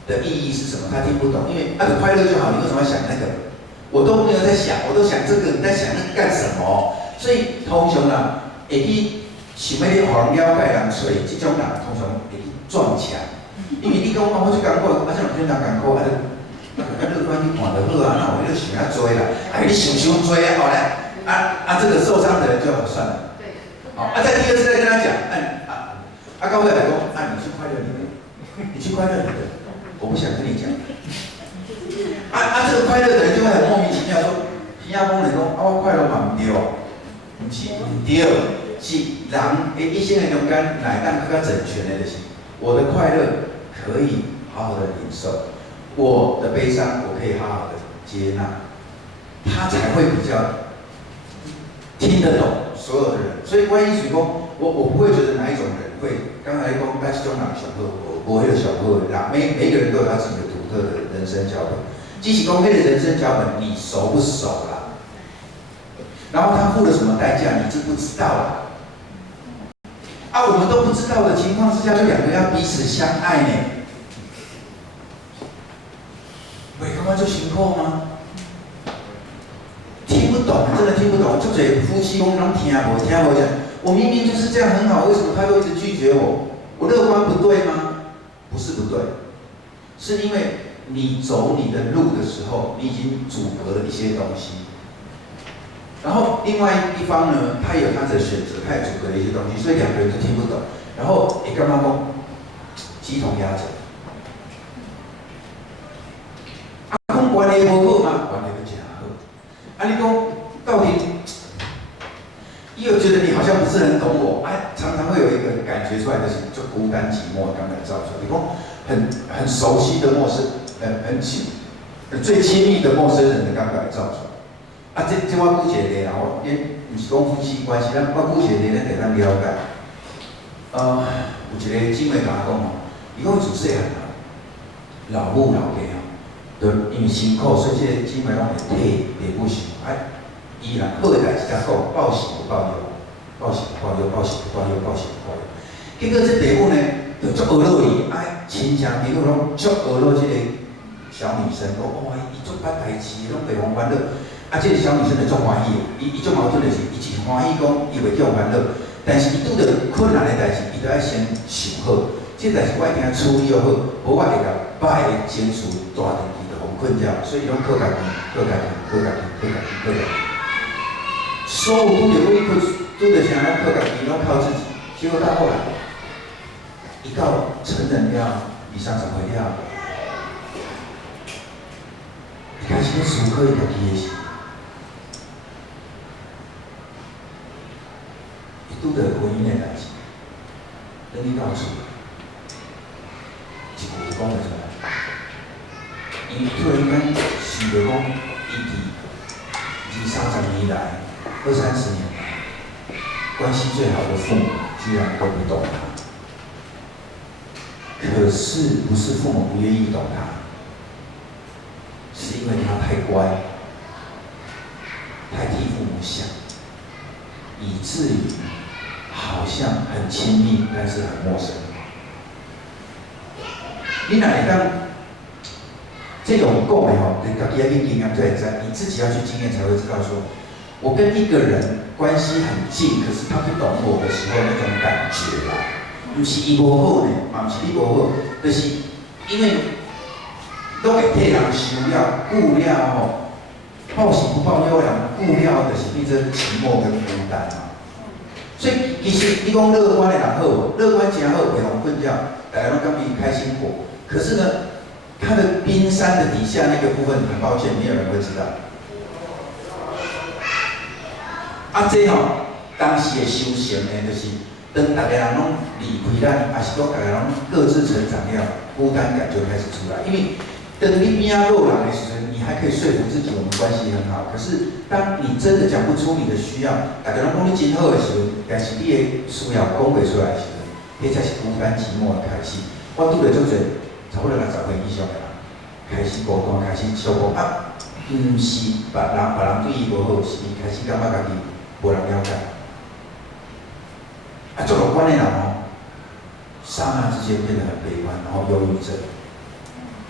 的意义是什么，他听不懂，因为快乐就好，你为什么要想那个？我都没有在想，我都想这个，你在想那个干什么？所以通常啦，会去想要去互人了解人，所以这种人通常会去撞墙，因为你讲我去艰苦，像有些人艰苦，乐观去看就好啊，那我就想要多啦，你想多啊，好嘞，这个受伤的人就算了。好，再第二次再跟他讲，高伟来讲，你去快乐你的，你去快乐你的，我不想跟你讲。这个快乐的人就会很莫名其妙说，耳仔讲来讲，我快乐嘛唔对，唔是唔对，是人一些人中间哪当更加整全的就是，我的快乐可以好好的领受，我的悲伤我可以好好的接纳，他才会比较听得懂所有的人。所以关于水工，我不会觉得哪一种人会，刚才讲但是中人上好，我会有上好的人，每个人都有他自己的独特的人生脚本。即使公开的人生脚本，你熟不熟啦？然后他付了什么代价，你知不知道啦？我们都不知道的情况之下，就两个要彼此相爱呢？喂，刚刚就辛苦吗？听不懂，真的听不懂。就嘴夫妻讲拢听无讲，我明明就是这样很好，为什么他都一直拒绝我？我乐观不对吗？不是不对，是因为你走你的路的时候，你已经阻隔了一些东西。然后另外一方呢，他也有他的选择，他也阻隔了一些东西，所以两个人都听不懂。然后你干嘛讲鸡同鸭讲？讲关系不好吗？关系不真好。你讲到底，又觉得你好像不是很懂我，常常会有一个感觉出来的是，就孤单寂寞刚才造出来。你讲很熟悉的陌生。最亲密的陌生人的感觉造出来。这我姑且咧，我不是讲夫妻关系，我姑且咧，咱得咱了解。有一个姊妹甲我讲伊讲自细汉老母老爸就因为辛苦，所以这个姊妹拢会替爸母想，伊人好的代志才讲，报喜不报忧，报喜不报忧，报喜不报忧，报喜不报忧。结果这爸母呢，就足学落伊，亲情朋友拢足学落这个。小女生讲，伊做捌代志，拢袂互烦恼。这个小女生就足欢喜，伊足矛盾的是，伊真欢喜讲，伊袂叫烦恼，但是伊拄着困难的代志，伊就要先想好。这代志我一定要处理好，无我会甲歹的情绪大电伊就互困扰，所以拢靠家己，靠家己，靠家己，靠家己，靠家己。所有拄着委屈，拄着啥，拢靠家己，拢靠自己。结果到后来，伊到成人了，20-30岁了。开始要思考伊家己的事，伊拄着婚姻的代志，等伊到厝，一句就讲袂出来。伊突然间想着讲，伊20-30年来，20-30年来，关系最好的父母居然都不懂他。可是不是父母不愿意懂他？是因为他太乖，太替父母想，以至于好像很亲密，但是很陌生。你哪会当这种讲的吼，你自己要去经验才会知，你自己要去经验才会知道说，我跟一个人关系很近，可是他不懂我的时候那种感觉啦，不是伊无好呢，嘛不是你无好，就是因为。都会替人想了、顾了吼，报喜不报忧的人顾了，就是变成寂寞跟孤单嘛。所以其实你讲乐观的人好，乐观真好，袂互困扰，大家拢感觉开心果。可是呢，他的冰山的底下那个部分，很抱歉，没有人会知道。这当时的修行呢，就是当大家人拢离开咱，还是讲大家拢各自成长了，孤单感就开始出来，因为。等你边啊肉人的时候，你还可以说服自己我们关系很好。可是当你真的讲不出你的需要，大家拢讲你真好的时候，但是你的需要讲袂出来的时候，那才是孤单寂寞的开始。我拄着足侪差不多60岁以上的人，开始孤单，开始想讲唔是别人对伊无好，是伊开始感觉家己无人了解。做乐观的人刹那之间变得很悲观，然后忧郁症。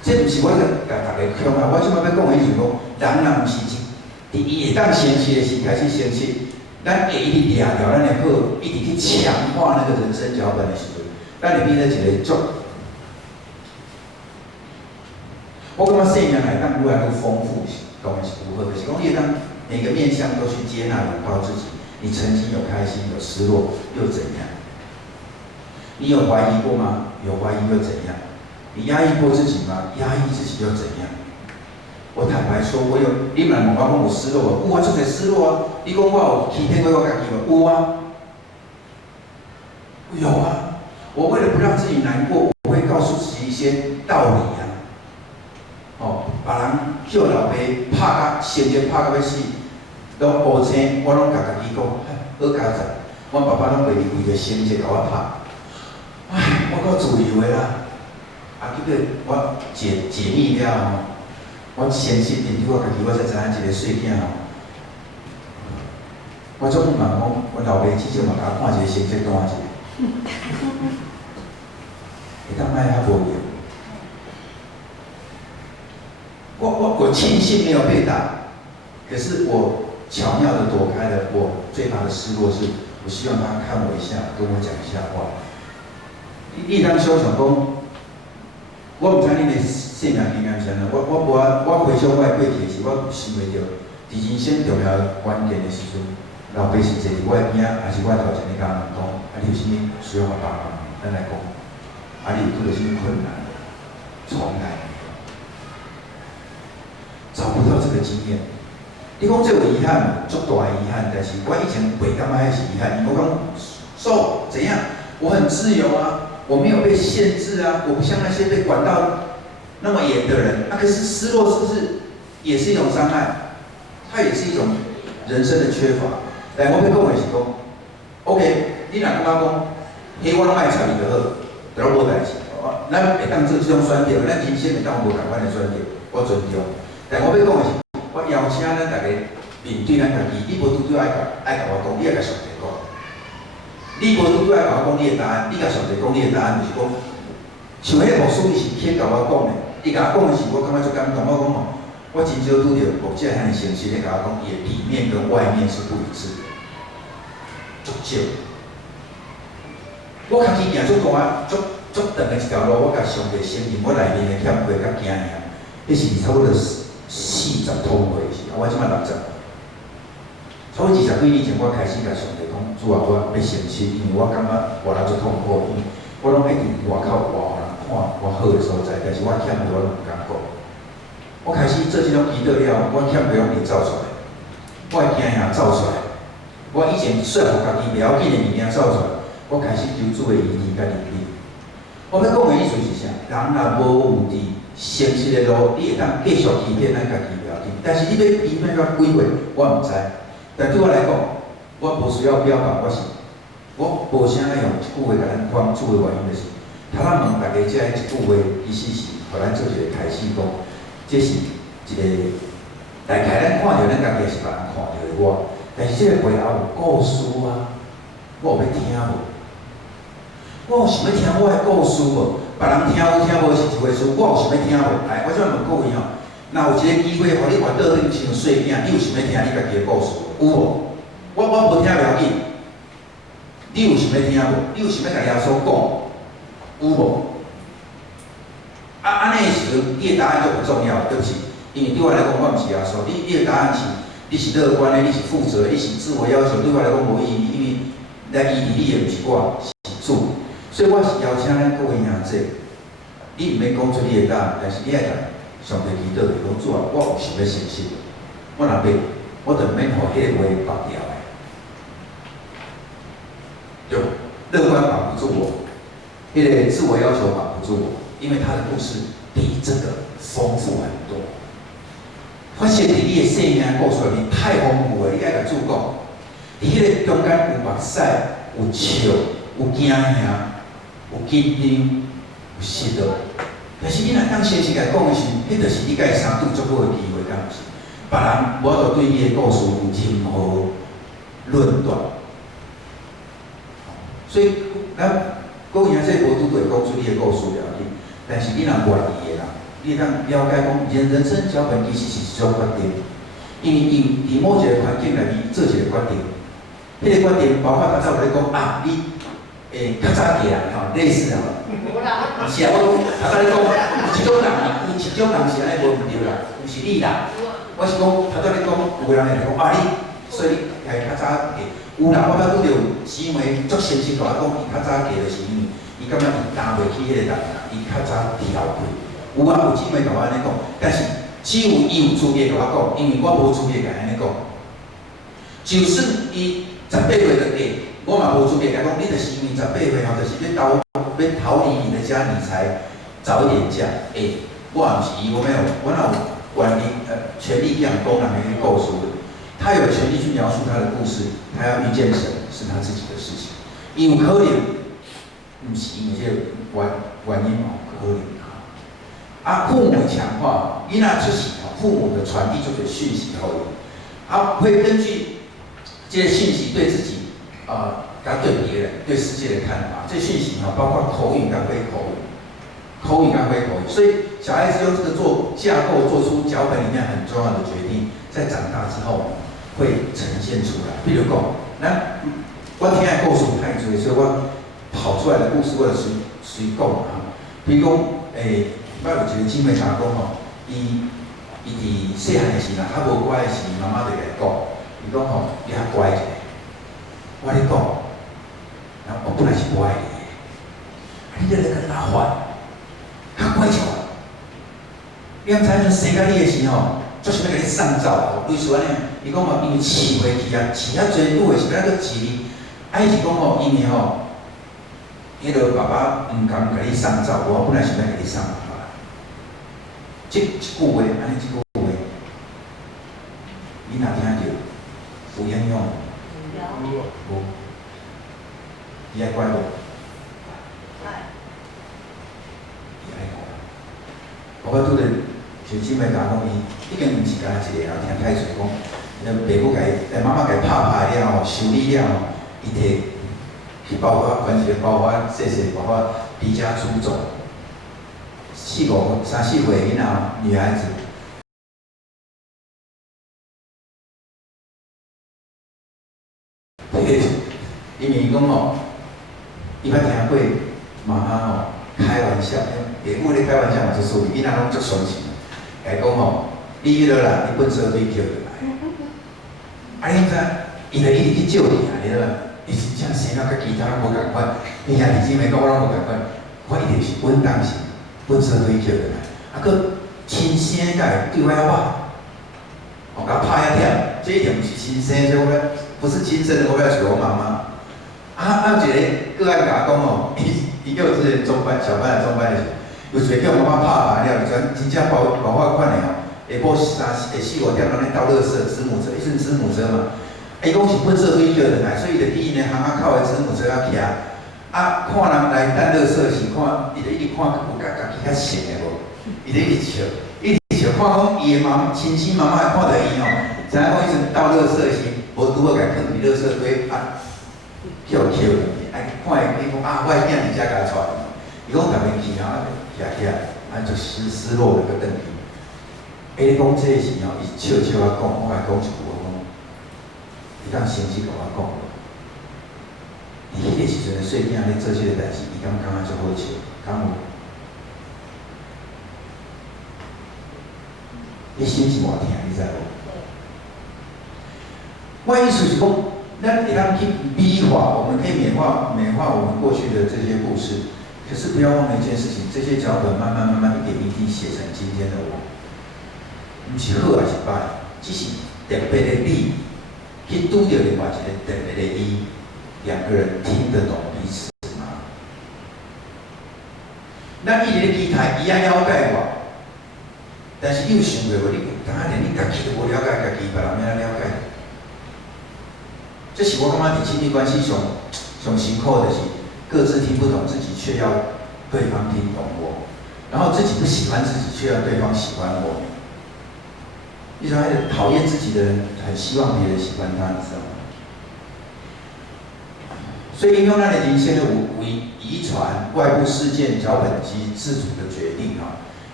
这毋是我甲大家强啊，我即摆要讲的意思讲，人若毋是伫伊会当生气的时开始生气，咱会一直掠着咱的好，一直去强化那个人生脚本的时阵，咱会变成一个足。我感觉生命来当愈来愈丰富，当然是如何，就是讲你当每个面向都去接纳、拥抱自己。你曾经有开心，有失落，又怎样？你有怀疑过吗？有怀疑又怎样？你压抑过自己吗？压抑自己又怎样？我坦白说，你若问我讲有失落无？有啊，足侪失落啊！你讲我有欺骗过我家己无？有啊，有啊。我为了不让自己难过，我会告诉自己一些道理啊。哦，别人叫老爸拍甲心情拍甲要死，拢乌青，我拢甲家己讲，好佳哉，阮爸爸拢为着心情甲我拍。唉，我够自由的啦。啊，结果我解密了吼，我先信认我家己，我才知影一个细囝吼。我做不忙讲，我老爸至少嘛甲我看一个成绩单一下，会当卖较无用。我庆幸没有被打，可是我巧妙的躲开了我最大的失落是，我希望他看我一下，跟我讲一下话。你当小想讲，我唔知你的生命经验是安怎，我回想我的过去时，我想袂到，伫人生重要关键的时阵，老爸是坐伫我的边仔，还是我头前咧甲人讲，啊你有啥物需要我帮忙，咱来讲，啊你有遇到啥物困难，从来没有，找不到这个经验。你讲这有遗憾，足大的遗憾，但是我以前袂感觉迄是遗憾，我讲怎样，我很自由啊。我没有被限制啊，我不像那些被管到那么严的人。可是失落是不是也是一种伤害？它也是一种人生的缺乏。来，我要讲的是讲 ，OK， 你若感觉讲，嘿，我拢爱插你就好，就拢无代志。咱会当做这种选择，咱人生会当无共款的选择，我尊重。但我要讲的是，我邀请咱大家面对咱家己，你无拄着爱甲我讲，你爱甲上帝讲。你无拄拄爱甲我讲你的答案，你甲上帝讲你的答案，就是讲，像迄个牧师伊是肯甲我讲的，伊甲我讲的是我感觉足感动。我讲吼，我真少拄着牧者遐尼诚实咧甲我讲，伊的里面跟外面是不一致的，足少。我家己行足大足长的一条路，我甲上帝承认我内面的欠缺甲惊吓，迄是差不多40通过时，我即摆60。差不多20几年前，我开始甲上帝讲，主啊，我要诚实，因为我感觉活得足痛苦，因为我拢爱伫外口互人看我好的所在，但是我欠的我拢唔敢讲。我开始做这种祈祷了，我欠的拢会走出来，我的惊吓走出来。我以前说服家己袂要紧的物件走出来，我开始求主的意义甲能力。我要讲的意思是啥？人若无有伫诚实的路，你会当继续欺骗咱家己袂要紧，但是你要欺骗到几岁，我唔知。但对我来讲，我无需要表达，我无啥爱用一句话甲咱帮助的原因，就是头仔问大家这一句话，其实是互咱做一个开始讲，这是一个大概咱看到咱家己是别人看到的我，但是这个背后有故事啊，我有要听无？我有想要听我的故事无？别人听有听无是一回事，我有想要听无？来，我即摆问各位吼。若有一个机会，互你活倒转像细囝，你有想要听你家己的故事无？有无？我无听袂要紧。你有想要听无？你有想要甲耶稣讲？有无？安尼的时阵，你的答案就不重要，对不起。因为对我来讲，我毋是耶稣。你的答案是，你是乐观的，你是负责的，你是自我要求，对我来讲无意义，因为来依你的毋是我，是主。所以我是邀请咱各位兄弟，你毋免讲出你的答案，但是你爱甲上帝祈祷，讲主啊，我有想要诚实，我若要，我就免互迄个话绑掉的。对，乐观绑不住我，迄个自我要求绑不住我，因为他的故事比这个丰富很多。发现你的生命故事里太丰富了，你爱甲主讲，伫迄个中间有目屎，有笑，有惊吓，有紧张，有失落。但是你若当诚实来讲的时，迄就是你甲伊相处足好的机会，敢毋是？别人无法度对你的故事有任何论断。所以，咱讲兄弟无拄对讲出你的故事了紧，但是你若愿意的啦，你当了解讲，人生脚本其实是一种决定，因为伊某一个环境内面做一个决定，迄、个决定包括刚才我咧讲啊，你较早起来吼，类似吼。是啊，我头仔咧讲，有一种人，有一种人是安尼无毋对啦，毋是你啦。我是讲头仔咧讲，有个人会讲啊你，所以你系较早起。有啦，我拄着姊妹足先生甲我讲，伊较早起就是因为伊感觉伊担袂起迄个人啦，伊较早起后开。有啊，有姊妹甲我安尼讲，但是只有伊有资格甲我讲，因为我无资格甲安尼讲。就算伊18岁就起，我嘛无资格甲讲，你就是因为18岁后，就是要逃离你的家，你才早一点嫁。我也不是伊，我没有，我哪有权利讲讲人的故事的。他有权利去描述他的故事，他要遇见神是他自己的事情。有可能，不是因为这个原因哦，可能啊。父母强化，囡仔出世哦，父母的传递这个讯息后，会根据这些讯息对自己跟对别人、对世界的看法，这讯息包括口语跟非口语跟非口语，所以小孩子用这个做架构，做出脚本里面很重要的决定，在长大之后会呈现出来。比如讲，我听的故事太多，所以我跑出来的故事我就随讲啊。比如讲，我有一个姊妹甲我讲吼，伊伫细汉的时阵，较无乖的时，妈妈就来讲，伊讲吼，你较乖一点。我咧讲，我本来是乖的，你这个跟他反，较乖巧。你知影生到你的时候，做啥物甲你送走？类似安尼，伊讲吼，因为饲袂起啊，饲遐侪愈的是要个饲你，伊是讲吼，因为吼，迄个爸爸毋甘甲你送走，我本来是要甲你送爸爸。这一句话，安尼一句话，你若听着有影响？无，伊爱乖无？伊爱乖。我拄着就姊妹甲我讲，伊已经毋是干一个听太嘴讲，爸母甲妈妈甲拍了后，修理了后，伊摕去包括关一个包括细包括离家出走3、4岁囡仔女孩子。因为伊讲吼，伊捌听过妈妈吼开玩笑，父母咧开玩笑嘛，就属于囡仔拢足相信。甲伊讲吼，你迄落啦，你粪扫堆捡落来。你知，伊就一直去借你啊，你知道？伊真正生到甲其他人无共款，伊兄弟姊妹甲我拢无共款，我一定是稳当型，粪扫堆捡落来。佫亲生甲对我遐歹，甲拍遐忝，这一定毋是亲生，所以我不是亲生的，我要娶我妈妈。有一个个案甲我讲吼，伊幼稚园中班小班的中班的时候，有一个叫妈妈拍牌了，真正包括款的吼，下晡4、5点拢咧倒垃圾，子母车，伊是子母车嘛，伊讲是粪扫堆叫落来，所以就伫因的巷仔口的子母车遐徛，看人来等垃圾时，看伊就一直看有家己较像的无，伊就一直笑，看讲伊的亲生妈妈看到伊吼，知影讲迄阵倒垃圾时，无拄好甲放伫垃圾堆叫，看伊讲我的囝伫遮甲带，伊讲逐面去啊，徛就失落了个转去。你讲这个时候，伊笑啊讲，我来讲一句，我讲，伊当先去甲我讲，伊迄个时阵的细囝咧做这个代志，伊感觉足好笑，敢有？你心是偌疼，你知无？我意思是讲。咱会当去美化，我们可以美化我们过去的这些故事，可是不要忘了一件事情，这些脚本慢慢一点一滴写成今天的我，不是好还是歹，只是特别的你去拄到另外一个特别的你，两个人听得懂彼此吗？咱一直咧期待伊要了解我，但是你有想过无？你当然连你家己都无了解家己，别人要了解。这是我感觉伫亲密关系上辛苦的是，各自听不懂自己，却要对方听懂我，然后自己不喜欢自己，却要对方喜欢我。你知道，讨厌自己的人很希望别人喜欢他，你知道吗？所以，影响咱的人生的为遗传、外部事件、脚本及自主的决定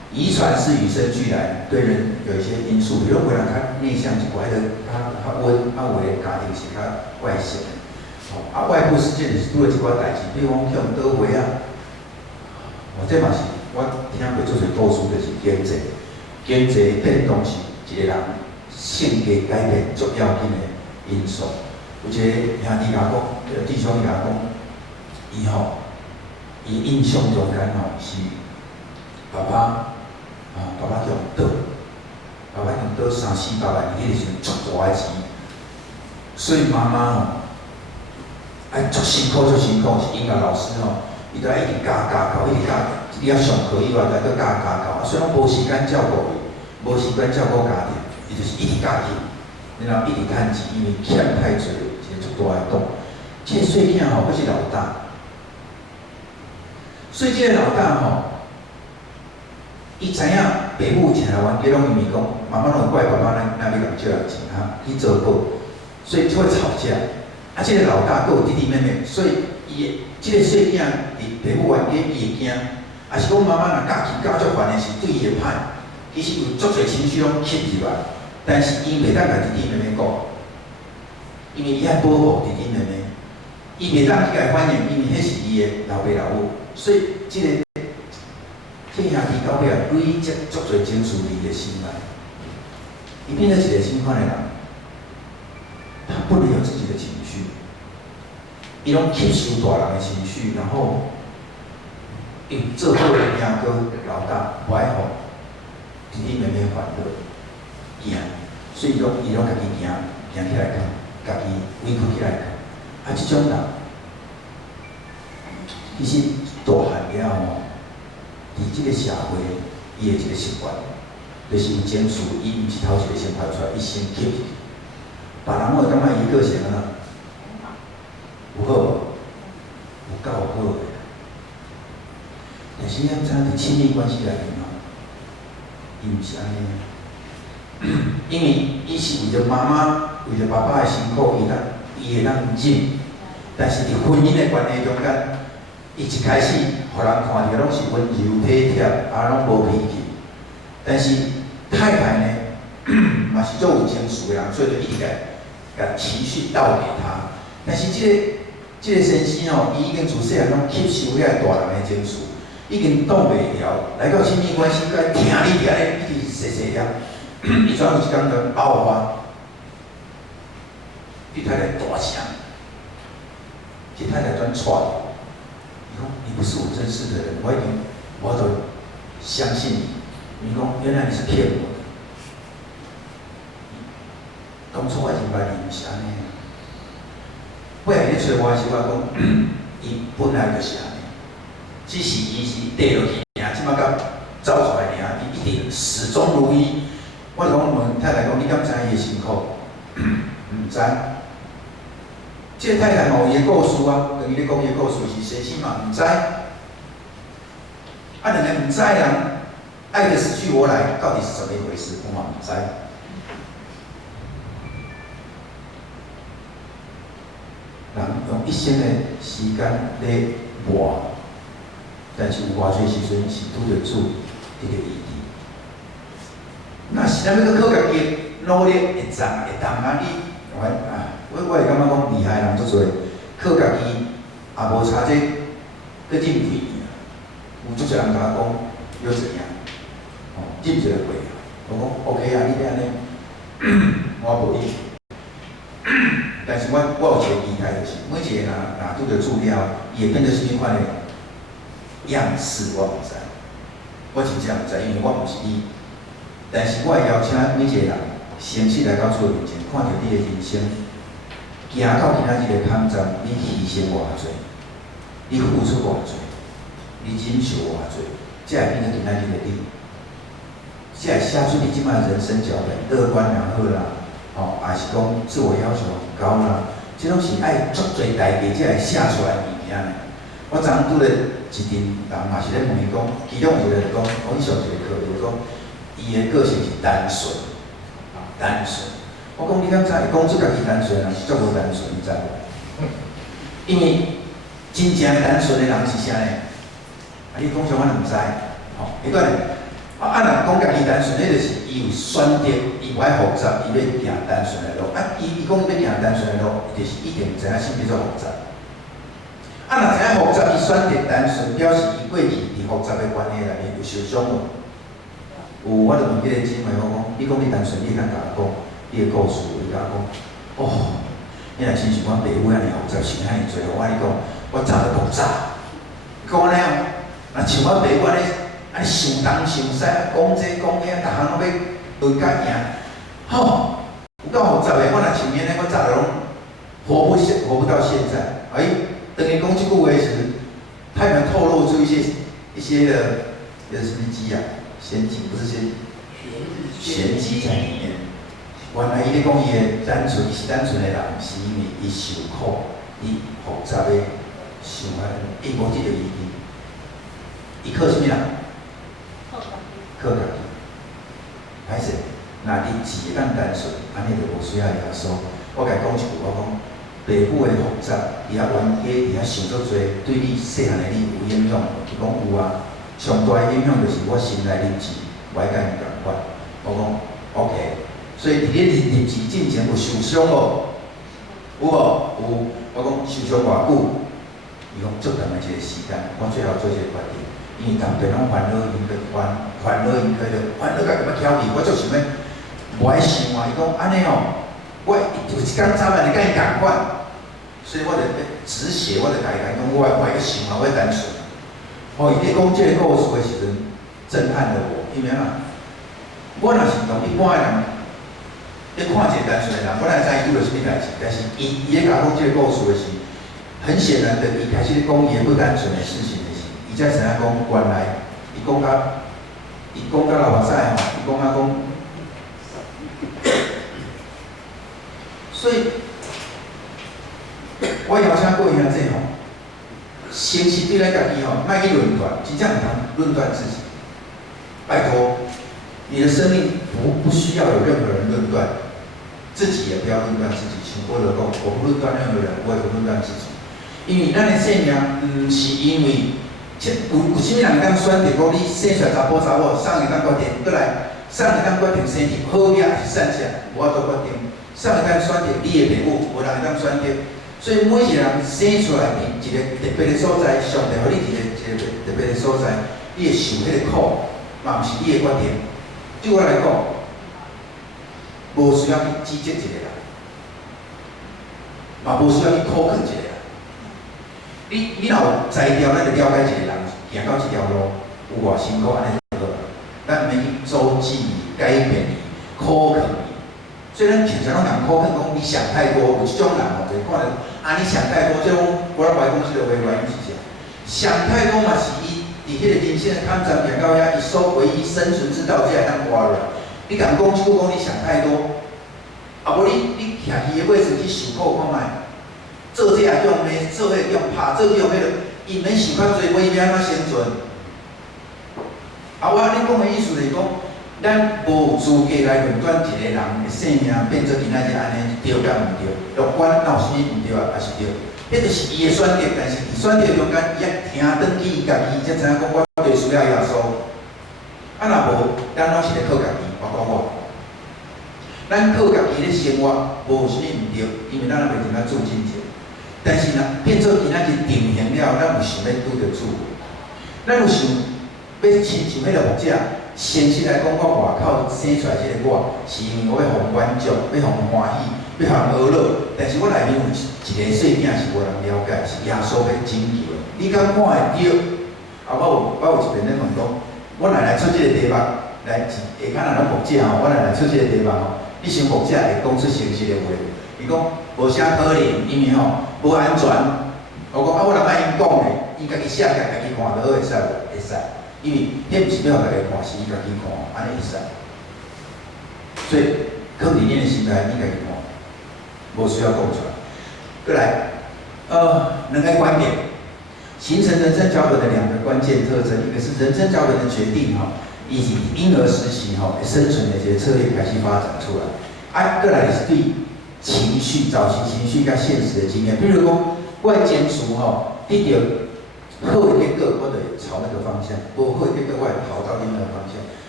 遗传是与生俱来，对人有一些因素，比如有人较内向一寡，较温，有的家庭是较外向。外部事件是拄了一寡代志，比如讲向倒位啊，这嘛是我听过做侪故事，就是经济变动是一个人性格改变足要紧的因素。有一个兄弟甲我讲，弟兄甲我讲，伊印象中间是爸爸用倒，爸爸用倒3、400万，迄个时阵足大个钱，所以妈妈足辛苦，是音乐老师伊都一直教，一直教，你要上课以外，再搁教，所以拢无时间照顾伊，无时间照顾家庭，伊就是一直教去，然后一直趁钱，因为欠太侪，一个足大个洞。这个细囝佫是老大，所以这个老大伊知影爸母请来冤家，拢因为讲妈妈拢怪爸爸哪要共借人钱去做保，所以就会吵架。这个老大佫有弟弟妹妹，所以伊这个细囝伫爸母冤家，伊会惊。也是讲妈妈若教足烦的时，对伊会歹。其实有足侪情绪拢吸入来，但是伊袂当甲弟弟妹妹讲，因为伊爱保护弟弟妹妹，伊袂当去甲反映，因为迄是伊的老爸老母，所以这个兄弟到尾累积足侪情绪伫伊的心内，伊变成一个什么款的人？他不能有自己的情绪，伊拢吸收大人的情绪，然后用做好的兄哥老大不爱互弟弟妹妹烦恼，惊，所以伊拢家己行起来看，家己委屈起来看，这种人其实大汉了后，伫这个社会，伊的一个习惯，就是有情绪，伊毋是头一个先发出来，伊先吸进去。别人会感觉伊个性啊，有好无？有够好的。但是咱知影伫亲密关系内面伊毋是安尼。因为伊是为着妈妈、为着爸爸的辛苦，伊会当忍。但是伫婚姻的关系中间，伊一开始，互人看着拢是温柔体贴，拢无脾气。但是太太呢，嘛是做有情绪的人，所以就一直把情绪倒给他。但是这个先生伊已经自细汉拢吸收遐大人的情绪，已经挡袂牢。来到亲密关系，佮听你咧，一直细了，伊转有一天就爆发，对太太大声，这太太转踹伊讲你不是我真实的人，我都相信你。你讲原来你是骗我的。当初我已经捌你毋是安尼，尾来咧找我时，我讲，伊本来就是安尼，只是伊是跌落去尔，即摆甲走出来尔，伊一定始终如一。我就讲问太太讲，你敢知伊的辛苦？毋知。这个太太有伊的故事啊，等于咧讲伊的故事是先生嘛，毋知。两个毋知人，爱的死去活来，到底是怎么一回事？我嘛毋知。人用一生的时间咧活，但是有偌侪时阵是拄着主迄个意义。那是咱要去靠家己努力会当啊！我会感觉讲厉害人足侪，靠家己也无差这搁进退去啊。有足侪人甲我讲要怎样，进一个会啊。我讲 OK 啊，你安尼，我无意。但是我有一个期待，就是每一个人拄着主了，伊会变做什么款的样式，我毋知。我真正毋知，因为我毋是伊。但是我会邀请每一个人，先去来到主面前，看到你的人生，行到今仔日的坎站，你牺牲偌济，你付出偌济，你忍受偌济，才会变成今仔日的你。才会写出你即摆人生脚本，乐观良好啦。也是讲自我要求很高啦，这拢是爱足侪代价才会写出来物件的。我昨拄咧一阵人嘛是咧问伊讲，其中有一个人讲，伊上一个课就是讲，伊的个性是单纯，单纯。我讲你敢知？伊讲出家己单纯人是足无单纯，你知无？因为真正单纯的人是啥呢？你讲上我毋知，伊讲啊，若讲家己单纯，迄就是伊有选择，伊不爱复杂，伊要行单纯的路。啊，伊讲要行单纯的路，就是一定知影什么叫做复杂。啊，若知影复杂，伊选择单纯，表示伊过去伫复杂的关系内面有受伤无？有，我就问迄个姊妹，我讲，你讲你单纯，你敢甲我讲你的故事？伊甲我讲，哦，你若亲像阮爸母安尼复杂，想遐尼多，我甲你讲，我早就复杂。讲安尼哦，若像我爸母安尼。安尼想东想西，讲这讲遐，逐项拢要论甲赢，吼，有够复杂的。我若像安尼，我早就拢活不到现在。等于讲这句话时，它有没有透露出一些的什么机啊？玄机不是玄机在里面。原来伊咧讲伊的单纯，是单纯的人，是因为伊受苦，伊复杂的想法，伊无这个意义。伊靠什么人？靠家己，歹势。若你自当单纯，安尼就无需要耶稣。我甲伊讲一句，我讲爸母的复杂，伊遐冤家，伊遐想足多，对你细汉的你有影响。伊讲有啊，上大的影响就是我心内日子，我爱甲伊共款。我讲 OK， 所以伫咧日子进前有受伤无？有无？有。我讲受伤偌久？伊讲足长的一个时间，我最后做一个决定。因为当地拢烦恼因个烦恼因个着烦恼甲咁样挑剔，我就想要无爱想啊。伊讲安尼哦，我有一天早晚就甲伊共款，所以我就止血，我就甲伊讲，我爱个想啊，我单纯。哦，伊咧讲这个故事的时阵，震撼了我，因为啊，我若是同一般的人，咧看一个单纯的人，我哪会知伊做了什么代志？但是伊咧甲我讲这个故事的时，很显然的，伊开始咧讲伊不单纯的事情。才知影讲，原来伊讲到老目屎吼，伊讲所以，我邀请各位兄弟吼，先是对咱家己吼，莫去论断，真正唔通论断自己。拜托，你的生命不需要有任何人论断，自己也不要论断自己。像我就讲，我不论断任何人，我也不论断自己，因为咱的生命唔是因为。有啥物人当选择讲你生出来查甫查某，上一当决定，过来上一当决定生日好命还是善事，无法度决定。上一当选择你的父母，无人会当选择。所以每一个人生出来伫一个特别的所在，上帝互你一个特别的所在，你会受迄个苦，嘛毋是你的决定。对我来讲，无需要去指责一个人，嘛无需要去苛刻一个人。你若有才调，咱就了解一个人行到这条路有偌辛苦，安尼就好。咱毋免去周济伊、改变伊、苛刻伊。虽然平常拢人苛刻讲你想太多，有这种人吼，就看着啊你想太多，这种我来讲这个原因是啥？想太多嘛是伊伫迄个人生的坎站行到遐，伊所唯一生存之道，才会当活落来。你共讲一句讲你想太多，啊无你徛伊的位置去受苦看卖。做这也用咩？做迄用拍，做用迄个，伊免想较侪，为要安怎生存？啊，我恁讲的意思就是讲，咱无资格来论断一个人的生命变做今仔日安尼对甲毋对，乐观哪有啥物毋对啊？还是对？迄就是伊的选择，但是伊选择中间，伊也听转去伊家己，才知影讲我最需要耶稣。啊，若无，咱拢是咧靠家己，包括我。咱靠家己咧生活，无啥物毋对，因为咱也袂怎啊做真正。但是呢，变做今仔日定型了，咱有想要拄着主，咱有想要亲像迄个牧者，先实来讲，我外口生出来即个我，是因为我要互满足，要互欢喜，要互娱乐。但是我内面有一个细囝是无人了解，是耶稣要拯救的。你敢看会着？啊，我有一遍咧问讲，我来出即个题目，来下骹若拢牧者吼，我来出即个题目吼，你想牧者会讲出诚实的话？伊讲无啥可能，因为吼无安全。我讲啊，我若莫因讲咧，伊家己写起来，家己看就好，会使无？会使。因为迄毋是要互大家看，是伊家己看，安尼会使。所以放伫恁的心内，你家己看，无需要讲出来。过来，两个观点，形成人生脚本的两个关键特征，一个是人生脚本的决定哈，以及婴儿时期哈生存的一些策略开始发展出来。啊，过来是对。情绪、早期情绪甲现实的经验，比如讲，我的坚持吼，得到好的结果，我就朝那个方向；无好的结果，我会跑到另外一个方向。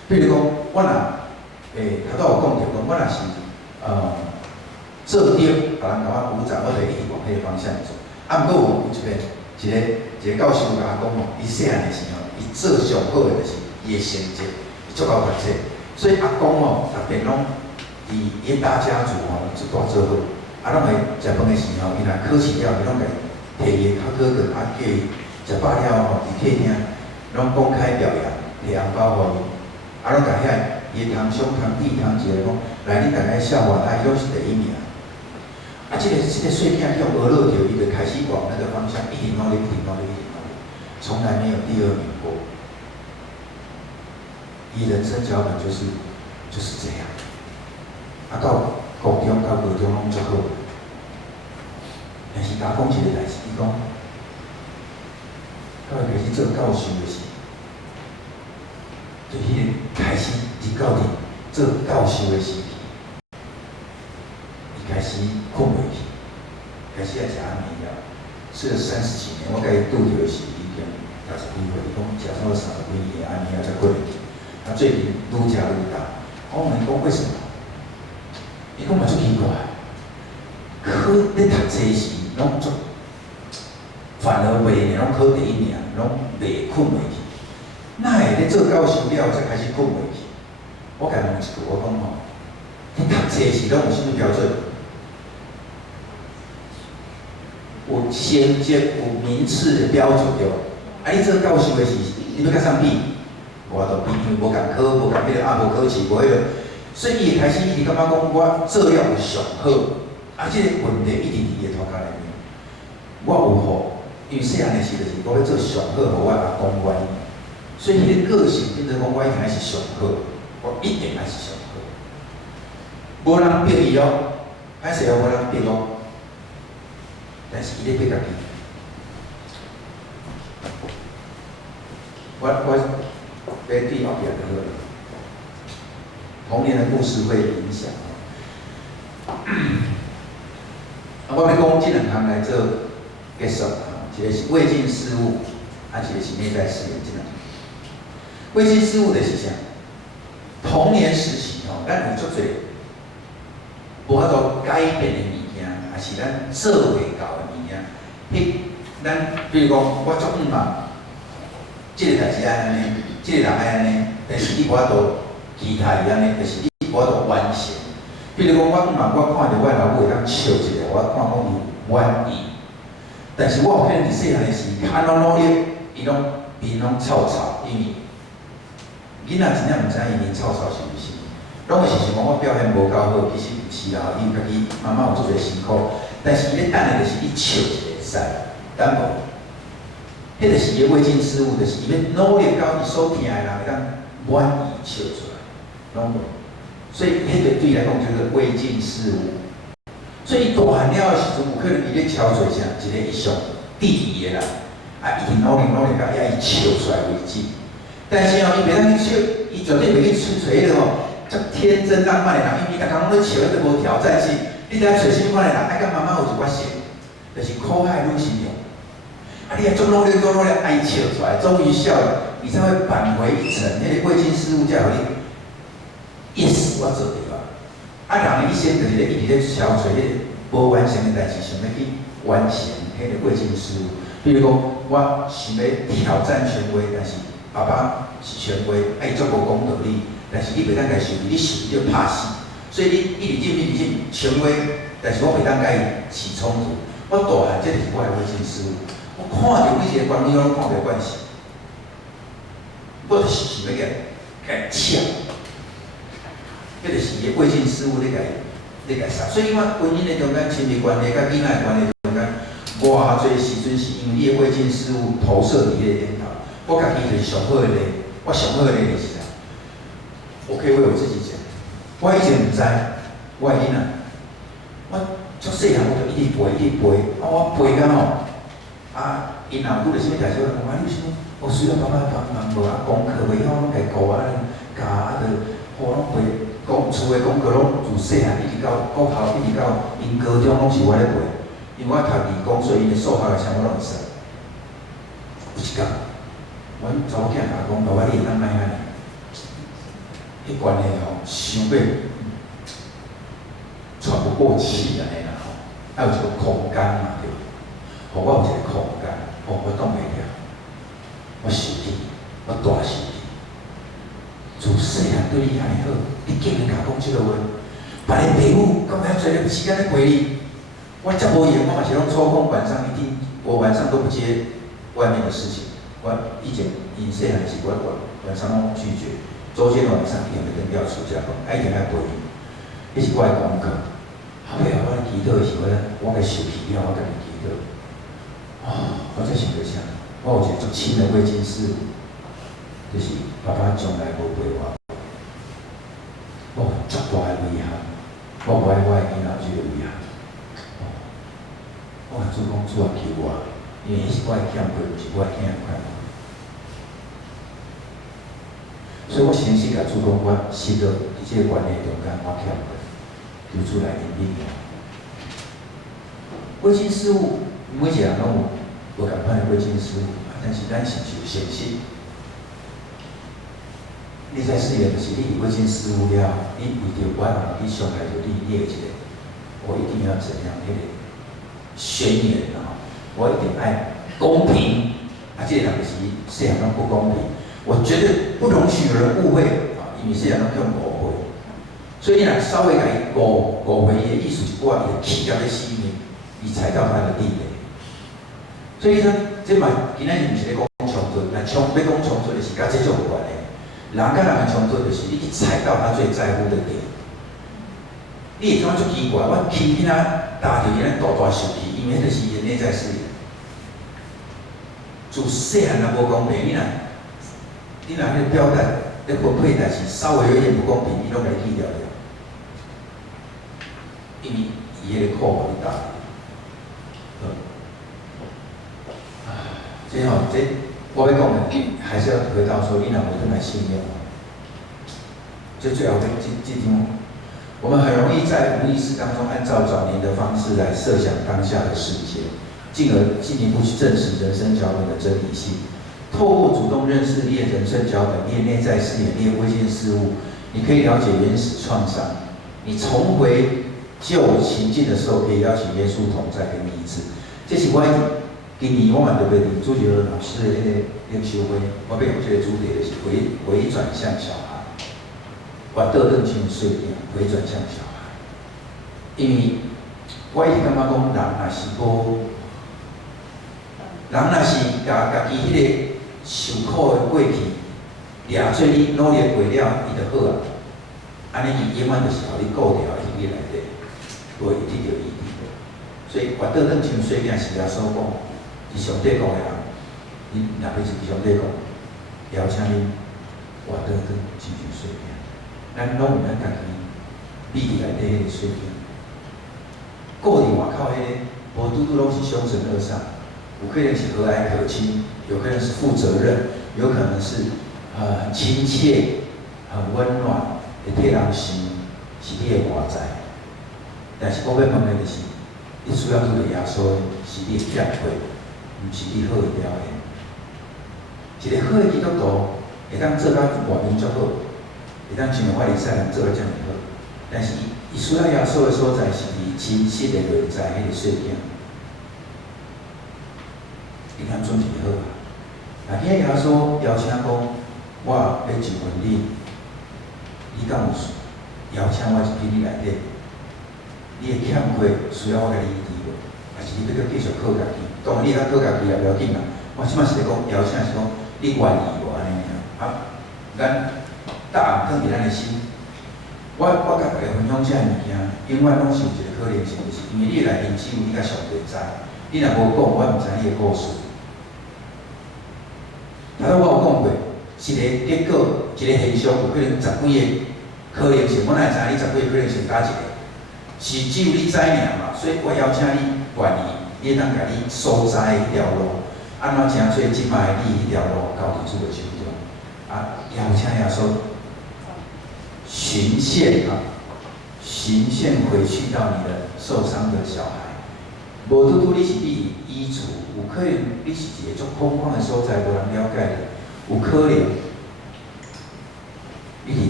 比如讲，我若头拄有讲着讲，我若是做对，别人甲我鼓掌，我就一直往迄个方向做。啊，毋过有一个教授甲我讲吼，伊细汉的时候，伊做上好的就是伊的成绩，伊足够读册，所以阿公吼，逐遍拢伊大家族吼一大做伙，啊，拢会食饭的时候，伊若考试了，伊拢会摕伊的考卷，啊叫伊食饱了吼，伫客厅拢公开表扬，摕红包互伊，啊，拢甲遐伊的堂兄堂弟堂姐讲，来，你大家笑话他，伊拢是第一名。啊，这个细囝用俄勒条，伊就开始往那个方向，一直努力，一直努力，一直努力，从来没有第二名过。伊人生脚本就是这样。啊，到高中到高中拢足好，但是甲讲一个代志，伊讲，到开始做教授的时，就迄个开始至到伫做教授的时期。开始困袂去，开始爱食安眠药，吃了30几年。我甲伊拄着的是已经60几岁，伊讲食超过30几年安眠药才困袂去。他最近愈食愈大。我问伊讲为什么？伊讲嘛足奇怪，考咧读册时拢足，反而袂呢，拢考第一名，拢袂困袂去。哪会咧做教授了才开始困袂去？我甲伊问一句，我讲吼，你读册时拢有啥物标准？有成绩、有名次的标准对吧？啊，你做教授的时，你要甲啥比？我都比，因为无共考，无共迄个无考试，无迄个，所以伊会开始一直感觉讲我做了有上好，啊，这个问题一直伫伊的头壳内面。我有好，因为细汉的时就是我要做上好，互我阿公愿意，所以迄个个性变成讲我一定爱是上好，我一定爱是上好。无人逼伊哦，歹势哦，无人逼哦。但是伊咧逼家己，我在对后边那个童年的故事会影响。我要讲这两项来做结束，一个是未尽事物，啊，一个是内在实验这两项。未尽事物就是啥？童年时期吼，咱有足侪无法度改变的物件，也是咱做袂到的物件。咱比如讲，我足毋茫，即个代志爱安尼，即个人爱安尼，但是你无法度期待伊安尼，就是你无法度完成。比如讲，我毋茫，我看着我老母会当笑一下，我看讲伊满意，但是我有可能伫细汉的时，安怎努力，伊拢面拢臭臭，因为囡仔真正毋知伊面臭臭是毋是。拢会是想讲我表现无够好，其实毋是啦，伊家己妈妈有做侪辛苦，但是伊咧等的就是你笑一下会使，等无，迄就是伊未尽事物，就是伊要努力到伊所疼的人会当满意笑出来，拢无。所以迄个对伊来讲就是未尽事物。所以伊大汉了的时阵，有可能伊咧超做啥一个伊上第二的人，啊，一直努力到遐伊笑出来为止。但是哦，伊袂当去笑，伊绝对袂去找迄个吼。足天真浪漫的人，因为逐工拢咧笑，迄都无挑战性。你知影找什么款的人？爱甲妈妈有一寡像，就是可爱女形容。啊，你也足努力，爱笑出来，终于笑了，你才会扳回一城。迄个未尽事物才互你，yes， 我做对了。啊，人一生就是咧一直咧消除迄个无完成的代志，想要去完成迄个未尽事物。比如讲，我想要挑战权威，但是爸爸是权威，伊足无公道理。但是你袂当家受理，你受理就怕死，所以你一直进，权威，但是我袂当甲伊起冲突。我大汉，这就是我的未尽事物。我看到每一个关系，我拢看袂惯势，我就是想要甲伊抢，这就是伊的未尽事物，你甲杀。所以我婚姻的中间、亲密关系、甲囡仔的关系中间，偌侪时阵是因为你的未尽事物投射伫迄个顶头。我家己就是上好的例，我上好的例就是啥？我可以为我自己讲，我以前唔知，我囡仔，我足细汉我就一直背，啊我背到吼，啊因若有拄着啥物代志，我讲啊你有啥物？我需要爸爸帮忙无啊？功课袂晓，拢家顾啊，教啊着，我拢背，厝的功课拢自细汉一直到国校，一直到因高中拢是我咧背，因为我读理工，所以因的数学的啥我拢会识。有一天，阮查某囝甲我讲，爸爸你会当卖安尼？迄关系吼，想要喘不过气安尼啦吼，还有一个空间嘛对，互我有一个空间，我挡袂了，我受气，我大受气。自细汉对你安尼好，你竟然甲讲即个话，别个朋友咁样做时间咧陪你，我真无闲，我嘛是拢抽空晚上一定，我晚上都不接外面的事情。我以前细汉时，我晚上拢拒绝，周间晚上一定要跟要出家门，一定要陪伊。迄是我的功课。后尾我祈祷的时候，我甲受气了，我家己祈祷。我才想到啥？我有一个足亲的贵亲师父，就是爸爸从来无陪我。足大的遗憾，我无爱我的囡仔有这个遗憾。我甲主讲，主啊求我，因为迄是我的欠亏，毋是我的囝的快乐。所以我先甲主讲，我失落伫这个关系中间，我欠亏。求主来怜悯我。贵亲师父，每一个人拢有无共款的贵亲师父，但是咱是有诚实。你在事业就是你贵亲师父了，你为着我人去伤害着你，你会一个，我一定要怎样迄个宣言啊！我一定爱公平，这个人就是细汉拢不公平，我绝对不容许有人误会啊！因为细汉拢叫误会。所以你若稍微甲伊误会伊的意思是我伊气到咧死命，伊踩到他的地雷。所以你说，这嘛今仔日毋是咧讲冲突，但要讲冲突的是甲这种有关的。人甲人的冲突就是你去踩到他最在乎的点。你会感觉足奇怪，我轻轻啊打着伊咧大受气，因为迄就是伊的内在誓言。自细汉若无公平，你若迄个表达咧分配代志稍微有一点不公平，伊拢甲你去掉了。因为伊迄个苦互你担。所以这我要讲的，还是要回到说，你若无转来信仰，就最好跟这张，我们很容易在无意识当中按照早年的方式来设想当下的世界，进而进一步去证实人生脚本的真理性。透过主动认识你的人生脚本，你的内在誓言，你的危险事物，你可以了解原始创伤。你重回旧情境的时候，可以邀请耶稣同在跟你一致。这是我今年我嘛特别伫主持人老师的迄个研修会，我要用这个主题就是回转向小孩，把倒转去水点，回转向小孩。因为我一直感觉讲，人若是家己迄个受苦的过去，掠做你努力过了，伊就好啊。安尼伊永远就是互你顾掉伫你内底，袂得到伊的。所以活倒转像水镜是耶稣讲，是上帝讲的人。你若要是上帝讲，邀请你活倒转亲像水镜。咱拢有咱家己秘伫内底迄个水镜。顾伫外口迄个，无拄拄拢是凶神恶煞。有可能是和蔼可亲，有可能是负责任，有可能是很亲切、很温暖，会替人想，是你的外在。但是我要问的就是，你需要做的耶稣是你的欠亏，毋是你好的表现。一个好的基督徒会当做甲外面足好，会当像法利赛人做甲遮尔好，但是伊需要耶稣的所在是伫清晰的内在迄个水镜。你看准备好啊！那今日耶稣邀请讲，我要询问你，你敢有邀请我入去你内底？你的欠亏需要我甲你医治无？还是你要继续靠家己？当然你较靠家己也不要紧啦。我即摆是咧讲邀请是讲你愿意无安尼尔？咱答案放伫咱的心。我甲大家分享这物件，永远拢是有一个可能性，就是因为你内面只有你甲上帝知，你若无讲，我毋知你的故事。头先我有讲过，一个结果，一个现象，有可能十几个可能性，我哪会知你十几个可能性加一个？是只有你知尔嘛，所以我邀请你愿意，你当家你所在迄条路，安怎正做即摆你迄条路交伫主的手中，邀请耶稣循线回去到你的受伤的小孩，无拄拄你是你医治。有可能你是一个足空旷的所在，无人了解的；有可能你伫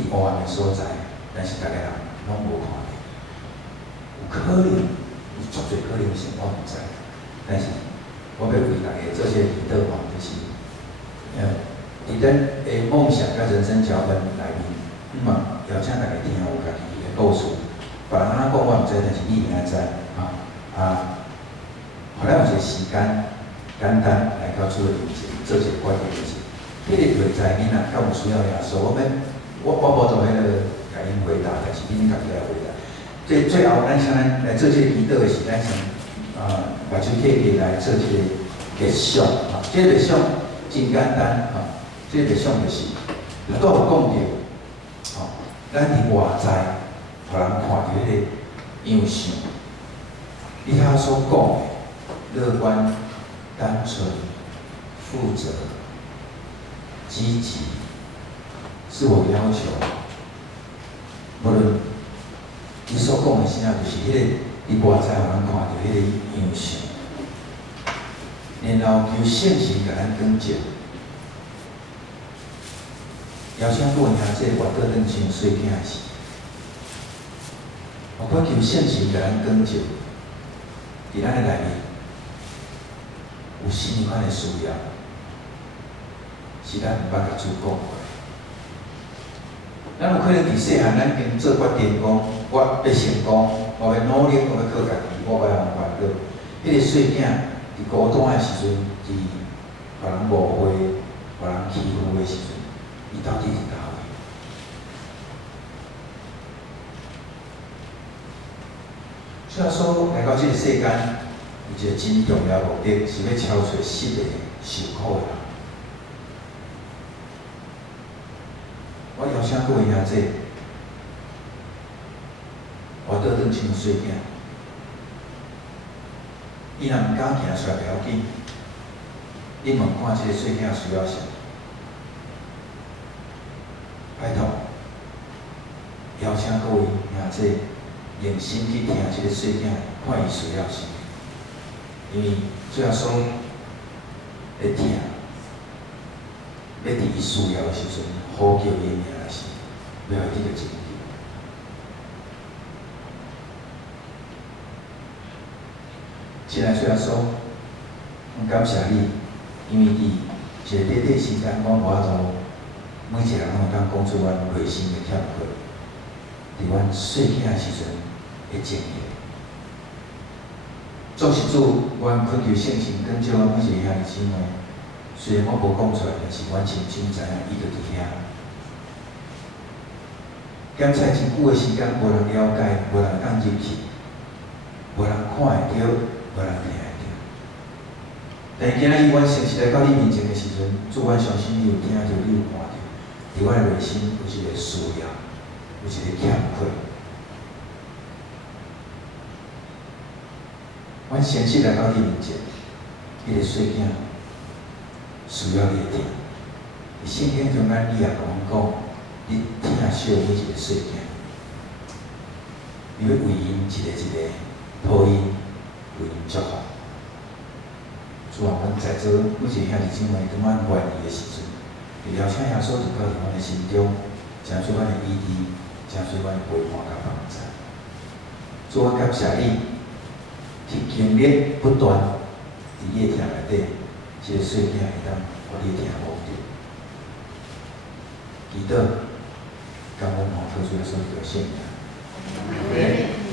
伫黑暗的所在，但是大家人拢无看见。有可能，有足侪可能性，我毋知。但是我要为大家做些祈祷吼，就是，伫咱的梦想甲人生脚本内面，邀请大家听有家己的故事。别人安怎讲我毋知，但是你应该知互咱有一个时间，简单来到主的面前，做一个决定就是，迄个内在囡仔敢有需要耶稣？我无做迄个甲因回答，但是恁家己来回答。最后，咱先来做这个祈祷的是，咱先把手贴起来做这个立想这个立想真简单这个立想就是，拄有讲到咱伫外在，互人看到迄个样相，你他所讲的。乐观、单纯、负责、积极，是我要求。无论你所讲的啥，就是迄个你外在互人看到迄个样相，然后求圣神甲咱更正。邀请各位兄弟活倒转像细囝时，我恳求圣神甲咱更正，伫咱的内面。有什么款的需要，是咱毋捌甲主讲过。咱有可能伫细汉，咱经做决定，讲我要成功，我要努力，我要靠家己，我要用烦恼。迄个细囝伫孤单的时阵，伫别人误会、别人欺负的时阵，伊到底伫倒位？所以说，来到这个世间。有一个真重要的目的，是要超出失的受苦的人。我邀请各位兄弟，我倒转像细囝，伊若毋敢行出来袂要紧，你问看这个细囝需要啥？拜托，邀请各位兄弟用心去听这个细囝，看伊需要啥。因为最后说会疼，要伫伊需要的时阵呼叫伊名时，要有这个情绪。现在虽然说，感谢你，因为伫一个短短时间，我无法度每一个人拢会当讲出阮内心的欠缺，伫阮细囝的时阵的经验。总是主，阮恳求圣神跟照阮每一个兄弟姊妹，虽然我无讲出来，但是阮深深知影，伊就伫遐。检查真久的时间，无人了解，无人敢入去，无人看会到，无人听会到。但是今仔日阮诚实来到你面前的时阵，主，阮相信你有听到，你有看到，伫阮的内心有一个需要，有一个欠缺。阮先是来到你面前，迄个细囝需要你听。圣经中咱你也甲阮讲，你疼惜每一个细囝，你要为因一个一个讨因，为因祝福。主啊，阮在座每一个兄弟姊妹当阮愿意的时阵，就邀请耶稣就到伫阮的心中，成就阮的意义，成就阮的陪伴甲帮助。主啊，感谢你。去经历不断伫你的听内底，这个细囝会当互你听无着。祈祷，感恩奉靠主耶稣基督的圣名。